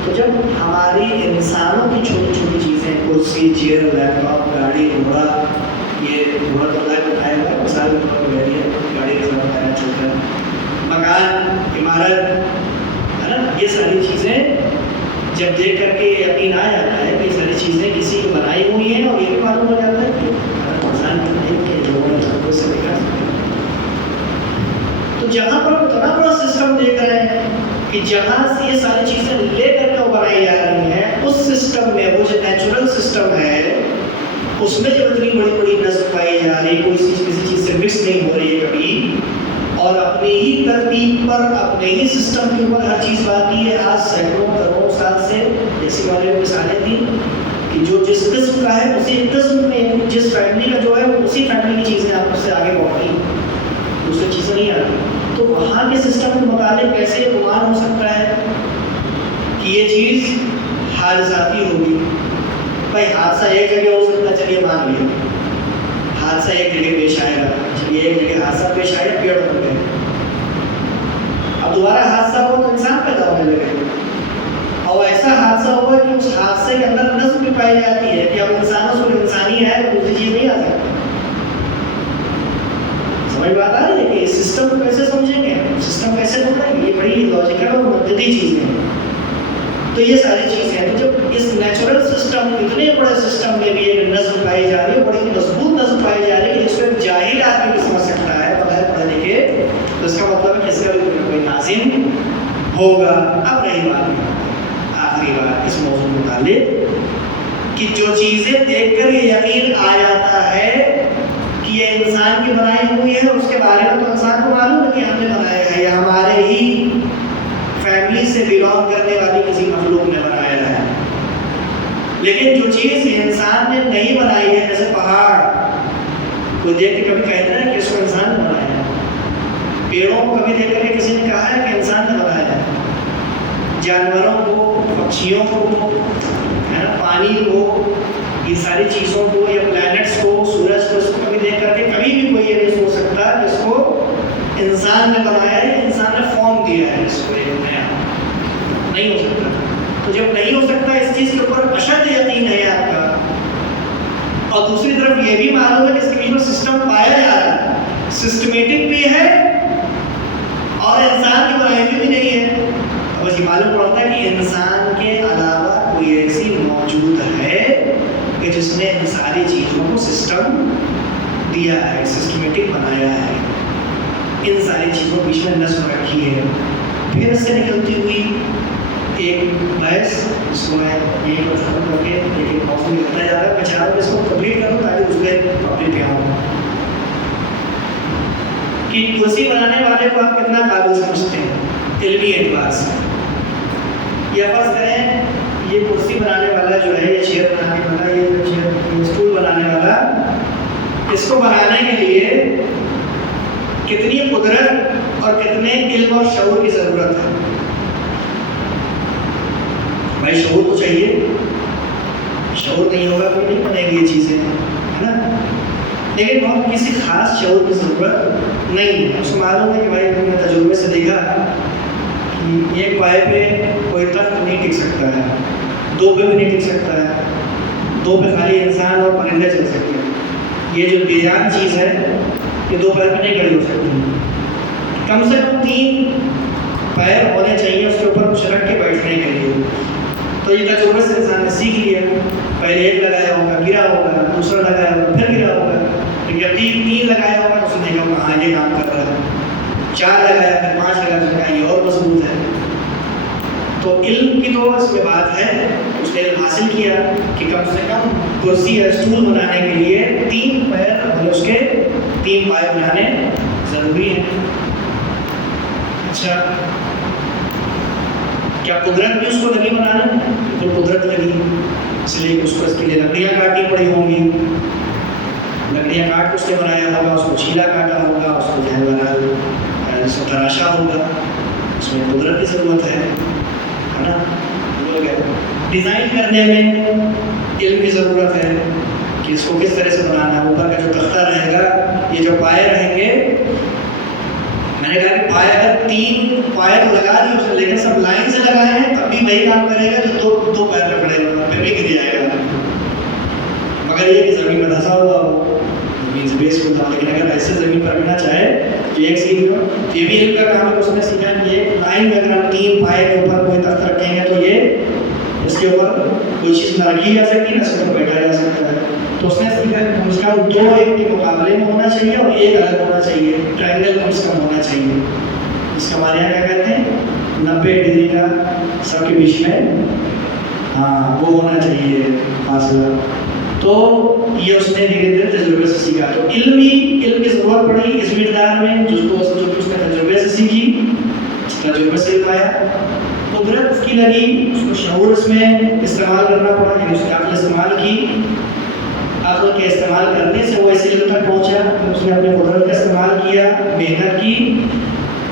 تو جب ہماری انسانوں کی چھوٹی چھوٹی چیزیں, کرسی, چیئر, لیپ ٹاپ, گاڑی, گھوڑا, یہ گھوڑا تو اللہ بنایا ہوا ہے, مثال کے طور پر گاڑی کا بنایا چلتا ہے, مکان, عمارت, ہے نا, یہ ساری چیزیں جب دیکھ کر کے یقین آ جاتا ہے کہ یہ ساری چیزیں کسی کی بنائی ہوئی ہیں, اور یہ بھی معلوم ہو جاتا ہے کہ انسان کی لوگوں نے سے دیکھا. تو جہاں پر ہم اتنا بڑا سسٹم دیکھ رہے ہیں کہ جہاں سے یہ ساری چیزیں لے کر کے بنائی جا رہی ہیں، اس سسٹم میں وہ جو نیچرل سسٹم ہے اس میں جو اتنی بڑی بڑی نظم پائی جا رہی ہے، کوئی چیز کسی چیز سے مکس نہیں ہو رہی ہے کبھی، اور اپنی ہی ترتیب پر اپنے ہی سسٹم کے اوپر ہر چیز باقی ہے. آج سینکڑوں کروڑوں سال سے جیسی والے مثالیں تھیں کہ جو جس قسم کا ہے اسی قسم میں، جس فیملی کا جو ہے وہ اسی فیملی کی چیزیں آپ سے آگے بڑھ رہی ہیں، دوسری چیزیں نہیں آ رہی. تو وہاں کے سسٹم کے متعلق کیسے گمان ہو سکتا ہے کہ یہ چیز حادثاتی ہوگی؟ بھائی حادثہ ایک جگہ ہو سکتا ہے، چلیے مان لیا حادثہ ایک جگہ پیش آئے گا، چلیے ایک جگہ حادثہ پیش آیا، پیڑ بن گئے، اب دوبارہ حادثہ ہو تو انسان پیدا ہونے لگے، اور ایسا حادثہ ہوا کہ اس حادثے کے اندر نظم بھی پائی جاتی ہے کہ اب انسانوں سے انسانی ہے تو دوسری چیز نہیں آ سکتی. سمجھ بات آ رہی ہے کہ اس سسٹم کو کیسے سمجھیں گے، سسٹم کیسے بنائیں گے؟ یہ بڑی لاجیکل اور منطقی چیزیں ہیں. تو یہ ساری چیزیں ہیں. تو جب اس نیچرل سسٹم، اتنے بڑے سسٹم میں بھی ایک نظم پائی جا رہی ہے، بڑی مضبوط نظم پائی جا رہی ہے جس کو جاہل آدمی بھی سمجھ سکتا ہے بغیر پڑھے لکھے، تو اس کا مطلب ہے کہ اس کا بھی کوئی ناظم ہوگا. اب رہی بات، آخری بات اس موضوع کے متعلق کہ جو چیزیں دیکھ کر یہ یقین آ جاتا ہے کہ یہ انسان کی بنائی ہوئی ہے، اس کے بارے میں تو انسان کو معلوم ہے کہ ہم نے بنایا ہے یا ہمارے ہی فیملی سے بلانگ کرنے والی کسی مخلوق نے بنایا ہے. لیکن جو چیز انسان نے نہیں بنائی ہے، جیسے پہاڑ کو دیکھ کے کبھی کہتے ہیں کہ اس کو انسان نے بنایا ہے، پیڑوں کو کبھی دیکھ کر کے کسی نے کہا ہے کہ انسان نے بنایا ہے، جانوروں کو، پکشیوں کو، پانی کو، یہ ساری چیزوں کو یا پلانٹس کو، سورج کو، اس کو کبھی دیکھ کر کے کبھی بھی کوئی یہ نہیں سوچ سکتا کہ اس کو انسان نے بنایا ہے، انسان نے فارم دیا ہے اس کو، ایک نیا نہیں ہو سکتا. تو جب نہیں ہو سکتا اس چیز کے اوپر اشد یقین ہے آپ کا، اور دوسری طرف یہ بھی معلوم ہے کہ اس کے بیچ سسٹم پایا جا رہا ہے، سسٹمیٹک بھی ہے اور انسان کی بنائی بھی نہیں ہے، تو بس یہ معلوم پڑتا ہے کہ انسان کے علاوہ کوئی ایسی موجود ہے کہ جس نے ان ساری چیزوں کو سسٹم دیا ہے، سسٹمیٹک بنایا ہے، ان ساری چیزوں کے بیچ میں نظم رکھی ہے. پھر اس سے نکلتی ہوئی ایک بحث، اس کو میں یہی پر ختم کر کے ایک موضوع لکھتا جا رہا ہے. میں چاہ رہا ہوں کہ اس کو کمپلیٹ کروں تاکہ اس کے ٹاپک پہ آؤں کہ کرسی بنانے والے کو آپ کتنا قابل سمجھتے ہیں علمی اعتبار سے. یا فرض کریں یہ کرسی بنانے والا جو ہے، یہ چیئر بنانے والا، یہ اسٹول بنانے والا، اس کو بنانے کے لیے کتنی قدرت اور کتنے علم اور شعور کی ضرورت ہے؟ بھائی شعور تو چاہیے، شعور نہیں ہوگا تو نہیں بنے گی یہ چیزیں، ہے نا. لیکن بہت کسی خاص شعور کی ضرورت نہیں ہے. اس کو معلوم ہے کہ بھائی میں نے تجربے سے دیکھا کہ ایک پائے پہ کوئی تخت نہیں ٹک سکتا ہے، دو پہ بھی نہیں ٹک سکتا ہے، دو پہ خالی انسان اور پرندے چل سکتے ہیں. یہ جو بے جان چیز ہے یہ دو پیر پہ نہیں کھڑی ہو سکتی. کم سے کم 3 پیر ہونے چاہیے اس کے اوپر کچھ رکھ کے بیٹھنے کے لیے. تو یہ تجربے سے انسان نے سیکھ لیا، پہلے ایک لگایا ہوگا، گرا ہوگا، دوسرا لگایا ہوگا، پھر گرا ہوگا، پھر جب 3 لگایا ہوگا اس نے دیکھا ہوگا ہاں یہ کام کر رہا ہے، 4 لگایا، پھر 5 لگایا، تو کہا یہ اور مضبوط ہے. تو علم کی تو اس میں بات ہے، اس نے علم حاصل کیا کہ کم سے کم کرسی یا اسٹول بنانے کے لیے 3 پیر اور اس کے 3 پائے بنانے ضروری ہیں. اچھا کیا قدرت بھی اس کو لگی بنانا؟ تو قدرت لگی، اس لیے اس کو اس کے لیے لکڑیاں کاٹنی پڑی ہوں گی، لکڑیاں کاٹ کے اس نے بنایا ہوگا، اس کو چھیلا کاٹا ہوگا، اس کو جو ہے بنا، اس کو تراشا ہوگا، اس میں قدرت کی ضرورت ہے نا. ڈیزائن کرنے میں علم کی ضرورت ہے کہ اس کو کس طرح سے بنانا ہے. اوپر کا جو تختہ رہے گا، یہ جو پائے رہیں گے، میں نے کہا کہ پائے اگر 3 پائے تو لگا دی اس نے، لیکن سب لائن سے لگائے ہیں تب بھی وہی کام کرے گا جو 2 پیر پہ کھڑے ہوگا، پھر بھی گر جائے گا. مگر یہ کہ زمین میں دھسا ہوا ہو، زمین سے بیس ہوتا. لیکن اگر ایسے زمین پر رکھنا چاہے تو ایک سیکھ لو، یہ بھی علم کا کام ہے. اس نے سیکھا کہ یہ لائن میں اگر ہم 3 پائے کے اوپر کوئی تخت رکھیں گے تو یہ اس اس کے اوپر کوئی چیز نہ رکھی جا سکتی نہ اس کے اوپر بیٹھا جا سکتا ہے. تو اس نے سیکھا کہ کم از کم 2 ایک کے مقابلے میں ہونا چاہیے اور ایک الگ ہونا چاہیے, ٹرائنگل کم از کم ہونا چاہیے. اس کا ہمارے یہاں کیا کہتے ہیں 90 ڈگری کا سب کے بیچ میں ہاں وہ ہونا چاہیے فاصلہ. تو یہ اس نے دھیرے دھیرے تجربے سے سیکھا. تو علم کی ضرورت پڑی اس مقدار میں جو اس نے تجربے سے سیکھی, تجربے سے پایا. قدرت اس کی لگی, اس کو شعور اس میں استعمال کرنا پڑا, یعنی اس کی عقل استعمال کی. عقل کے استعمال کرنے سے وہ اسی علم تک پہنچا. اس نے اپنے قدرت کا استعمال کیا, محنت کی.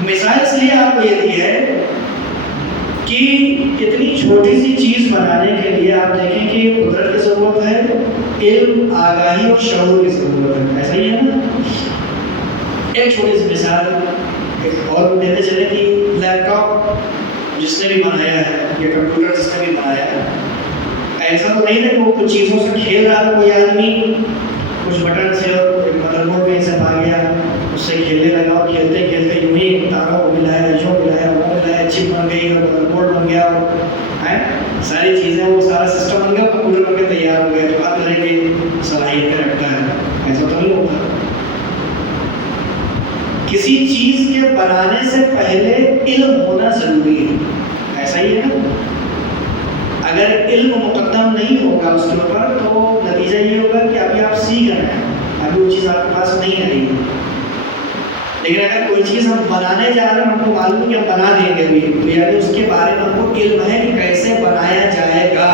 مثال اس لیے آپ کو یہ دی ہے کہ اتنی چھوٹی سی چیز بنانے کے لیے آپ دیکھیں کہ قدرت کی ضرورت ہے, علم, آگاہی اور شعور کی ضرورت ہے. ایسا ہی ہے نا. ایک چھوٹی سی مثال اور دیتے چلے کہ لیپ ٹاپ جس نے بھی بنایا ہے یا کمپیوٹر جس نے بھی بنایا ہے, ایسا تو نہیں تھا کہ وہ کچھ چیزوں سے کھیل رہا تھا کوئی آدمی, کچھ بٹن سے اور مدر بورڈ میں سے پا گیا, اس سے کھیلنے لگا اور کھیلتے کھیلتے یوں ہی تاروں کو ملایا, جو ملایا وہ ملایا, چپ بن گئی اور مدر بورڈ بن گیا اور ساری چیزیں وہ سارا سسٹم بن گیا, کمپیوٹر بن کے تیار ہو گیا. تو ہر طرح کی صلاحیتیں رکھتا ہے. ایسا تو نہیں ہوتا. کسی چیز کے بنانے سے پہلے علم ہونا ضروری ہے. ایسا ہی ہے نا. اگر علم مقدم نہیں ہوگا اس کے اوپر تو نتیجہ یہ ہوگا کہ ابھی آپ سیکھ رہے ہیں, ابھی وہ چیز آپ کے پاس نہیں آئی ہے. لیکن اگر کوئی چیز ہم بنانے جا رہے ہیں, ہم کو معلوم ہے کہ ہم بنا دیں گے بھی, تو یعنی اس کے بارے میں ہم کو علم ہے کہ کیسے بنایا جائے گا.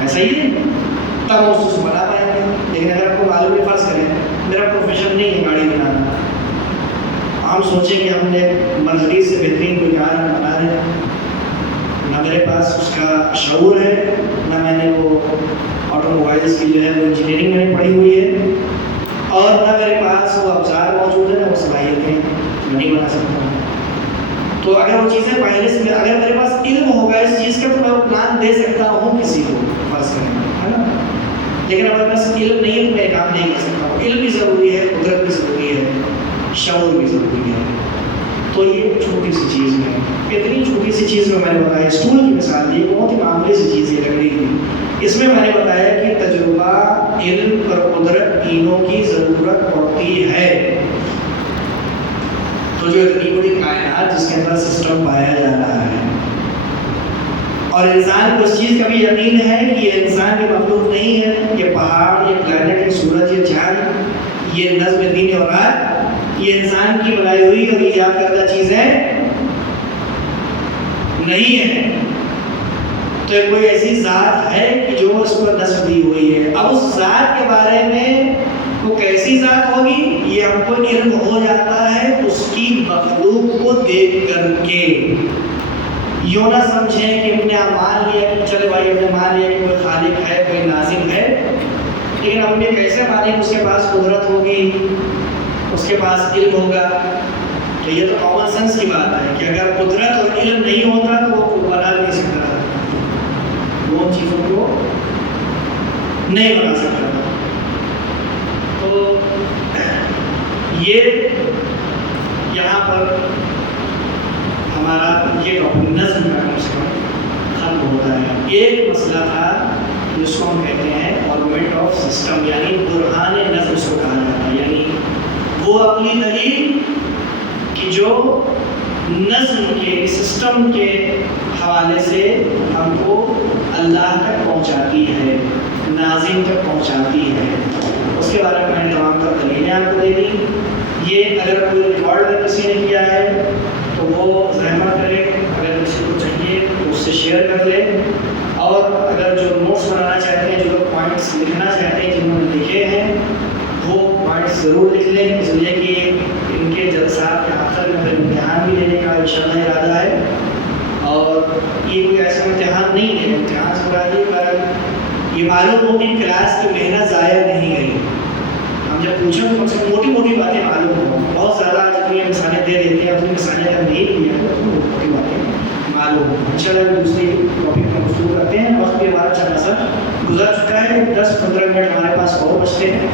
ایسا ہی ہے, تب اس کو بنا پائیں گے. لیکن اگر آپ کو معلوم ہے, فرض کریں میرا پروفیشن نہیں ہے گاڑی بنانا, ہم سوچیں کہ ہم نے مرسڈیز سے بہترین کوئی کار ہم بنا رہے ہیں, نہ میرے پاس اس کا شعور ہے, نہ میں نے وہ آٹو موبائلس کی جو ہے وہ انجینئرنگ میں نے پڑھی ہوئی ہے, اور نہ میرے پاس وہ افزار موجود ہے, نہ وہ صلاحیتیں, میں نہیں بنا سکتا ہوں. تو اگر وہ چیزیں پہلے سے, اگر میرے پاس علم ہوگا اس چیز کا تو میں وہ پلان دے سکتا ہوں کسی کو, فرض کریں, ہے نا. لیکن اگر میرے پاس علم نہیں ہے تو میں کام نہیں کر سکتا ہوں. علم بھی ضروری ہے, قدرت بھی ضروری ہے, شعور بھی ضروری ہے. تو یہ چھوٹی سی چیز ہے. اتنی چھوٹی سی چیز میں نے بتایا, اسٹول کی مثال دی, بہت ہی معمولی سی چیز یہ لکڑی کی. اس میں نے بتایا کہ تجربہ, علم اور قدرت تینوں کی ضرورت پڑتی ہے. تو جو اتنی بڑی کائنات جس کے اندر سسٹم پایا جا رہا ہے, اور انسان کو اس چیز کا بھی یقین ہے کہ یہ انسان کی مخلوق نہیں ہے, یہ پہاڑ, یہ پلانٹ, یہ سورج, یہ چاند, یہ نظم دین اور رات, یہ انسان کی بنائی ہوئی اور ایجاد کردہ چیزیں نہیں ہے. تو کوئی ایسی ذات ہے کہ جو اس پر نصب دی ہوئی ہے. اب اس ذات کے بارے میں وہ کیسی ذات ہوگی یہ ہم کو علم ہو جاتا ہے اس کی مخلوق کو دیکھ کر کے. یوں نہ سمجھیں کہ ہم نے مان لیا کہ چلے بھائی ہم نے مان لیا کہ کوئی خالق ہے, کوئی ناظم ہے, لیکن ہم نے کیسے مانے کہ اس کے پاس قدرت ہوگی, اس کے پاس علم ہوگا. تو یہ تو کامن سینس کی بات ہے کہ اگر قدرت اور علم نہیں ہوتا تو وہ بنا نہیں سکتا, وہ چیزوں کو نہیں بنا سکتا. تو یہ یہاں پر ہمارا یہ ٹاپک نظم کا کم سے کم ختم ہوتا ہے. ایک مسئلہ تھا جس کو ہم کہتے ہیں آرگومنٹ آف سسٹم, یعنی برہان نظم اس کو کہا جاتا ہے. یعنی وہ اپنی دلیل کہ جو نظم کے, سسٹم کے حوالے سے ہم کو اللہ تک پہنچاتی ہے, ناظم تک پہنچاتی ہے. اس کے بارے میں نے تمام تر دلیلیں آپ کو دے دی. یہ اگر کوئی ریکارڈ اگر کسی نے کیا ہے تو وہ زحمت کرے, اگر کسی کو چاہیے تو اس سے شیئر کر لے, اور اگر جو نوٹس بنانا چاہتے ہیں, جو لوگ پوائنٹس لکھنا چاہتے ہیں جنہوں نے لکھے ہیں, وہ پوائنٹس ضرور لکھ لیں, اس لیے کہ ان کے جلسات کے آخر میں پھر امتحان بھی لینے کا انشاءاللہ ارادہ ہے. اور یہ کوئی ایسا امتحان نہیں ہے, امتحان سے مراد یہ پر یہ معلوم ہو کہ کلاس کی محنت ضائع نہیں گئی. ہم جب پوچھیں تو کم سے کم موٹی موٹی باتیں معلوم ہوں. بہت زیادہ جتنی مثالیں دے دیتے ہیں, اپنی مثالیں اگر نہیں دی ہیں تو موٹی باتیں معلوم ہوں. انشاءاللہ دوسری ٹاپک میں گفتگو کرتے ہیں. وقت بھی ہمارا اچھا خاصا گزر چکا ہے, 10-15 منٹ ہمارے پاس اور بچتے ہیں.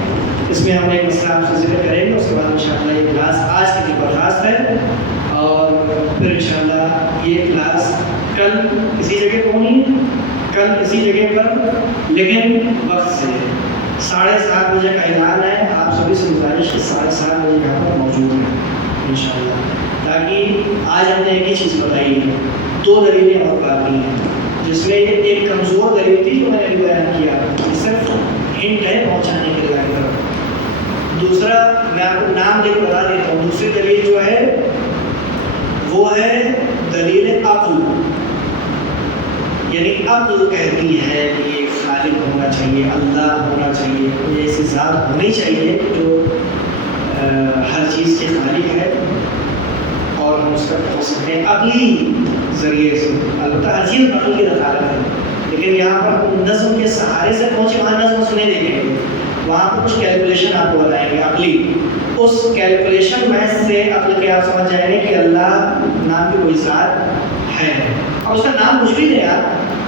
اس میں ہم ایک مسئلہ آپ سے ذکر کریں گے, اس کے بعد انشاءاللہ یہ کلاس آج کے لیے برخاست ہے, اور پھر انشاءاللہ یہ کلاس کل اسی جگہ پر ہونی ہے، کل اسی جگہ پر، لیکن وقت سے 7:30 بجے کا اعلان ہے. آپ سبھی سے گزارش کہ 7:30 بجے یہاں پر موجود ہیں انشاءاللہ، تاکہ آج ہم نے ایک ہی چیز بتائی ہے، 2 دلیلیں اور باقی ہیں، جس میں ایک کمزور دلیل تھی جو میں نے بیان کیا، صرف ہنٹ ہے پہنچانے کے لیے. دوسرا میں آپ کو نام دے کے بتا دیتا ہوں، دوسری دلیل جو ہے وہ ہے دلیل عقل، یعنی عقل کہتی ہے کہ یہ خالق ہونا چاہیے، اللہ ہونا چاہیے، کوئی ایسی ذات ہونی چاہیے جو ہر چیز کے خالق ہے، اور ہم اس کا ہو سکتے ہیں عقلی ذریعے سے. البتہ ہر چیز عقل کی دخالت ہے، لیکن یہاں پر ہم نظم کے سہارے سے پہنچے، وہاں نظم سنے دیکھیں گے، وہاں پر کچھ کیلکولیشن آپ کو بتائیں گے عقلی. اس کیلکولیشن میتھ سے عقل کے آپ سمجھ جائیں گے کہ اللہ نام کی کوئی ذات ہے. اب اس کا نام کچھ بھی نہیں یار،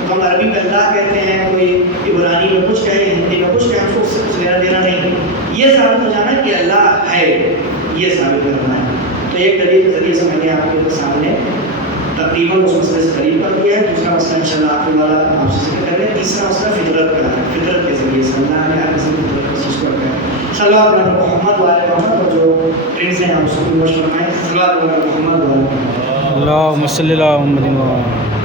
تو ہم عربی میں اللہ کہتے ہیں، کوئی عبرانی میں کچھ کہے، ہندی میں کچھ کہے، ہم کو اس سے کچھ لینا دینا نہیں. یہ ثابت ہو جانا کہ اللہ ہے، یہ ثابت کرنا ہے. تو ایک دلیل کے ذریعے سے میں نے آپ کے سامنے تقریباً اس مسئلے سے قریب کر دیا ہے. دوسرا مسئلہ انشاءاللہ آپ والا آپ سے ذکر کر رہے ہیں. تیسرا مسئلہ فطرت کا ہے، فطرت کے ذریعے سے اللہ نے ہر کسی فطرت کو چیز کو رکھا ہے. صلوات علی محمد وعلی محمد، اور جو ٹرینس ہیں آپ اس کو بھی مشورہ فرمائیں. صلوات علی محمد وعلی محمد. اللہم صلی علی محمد.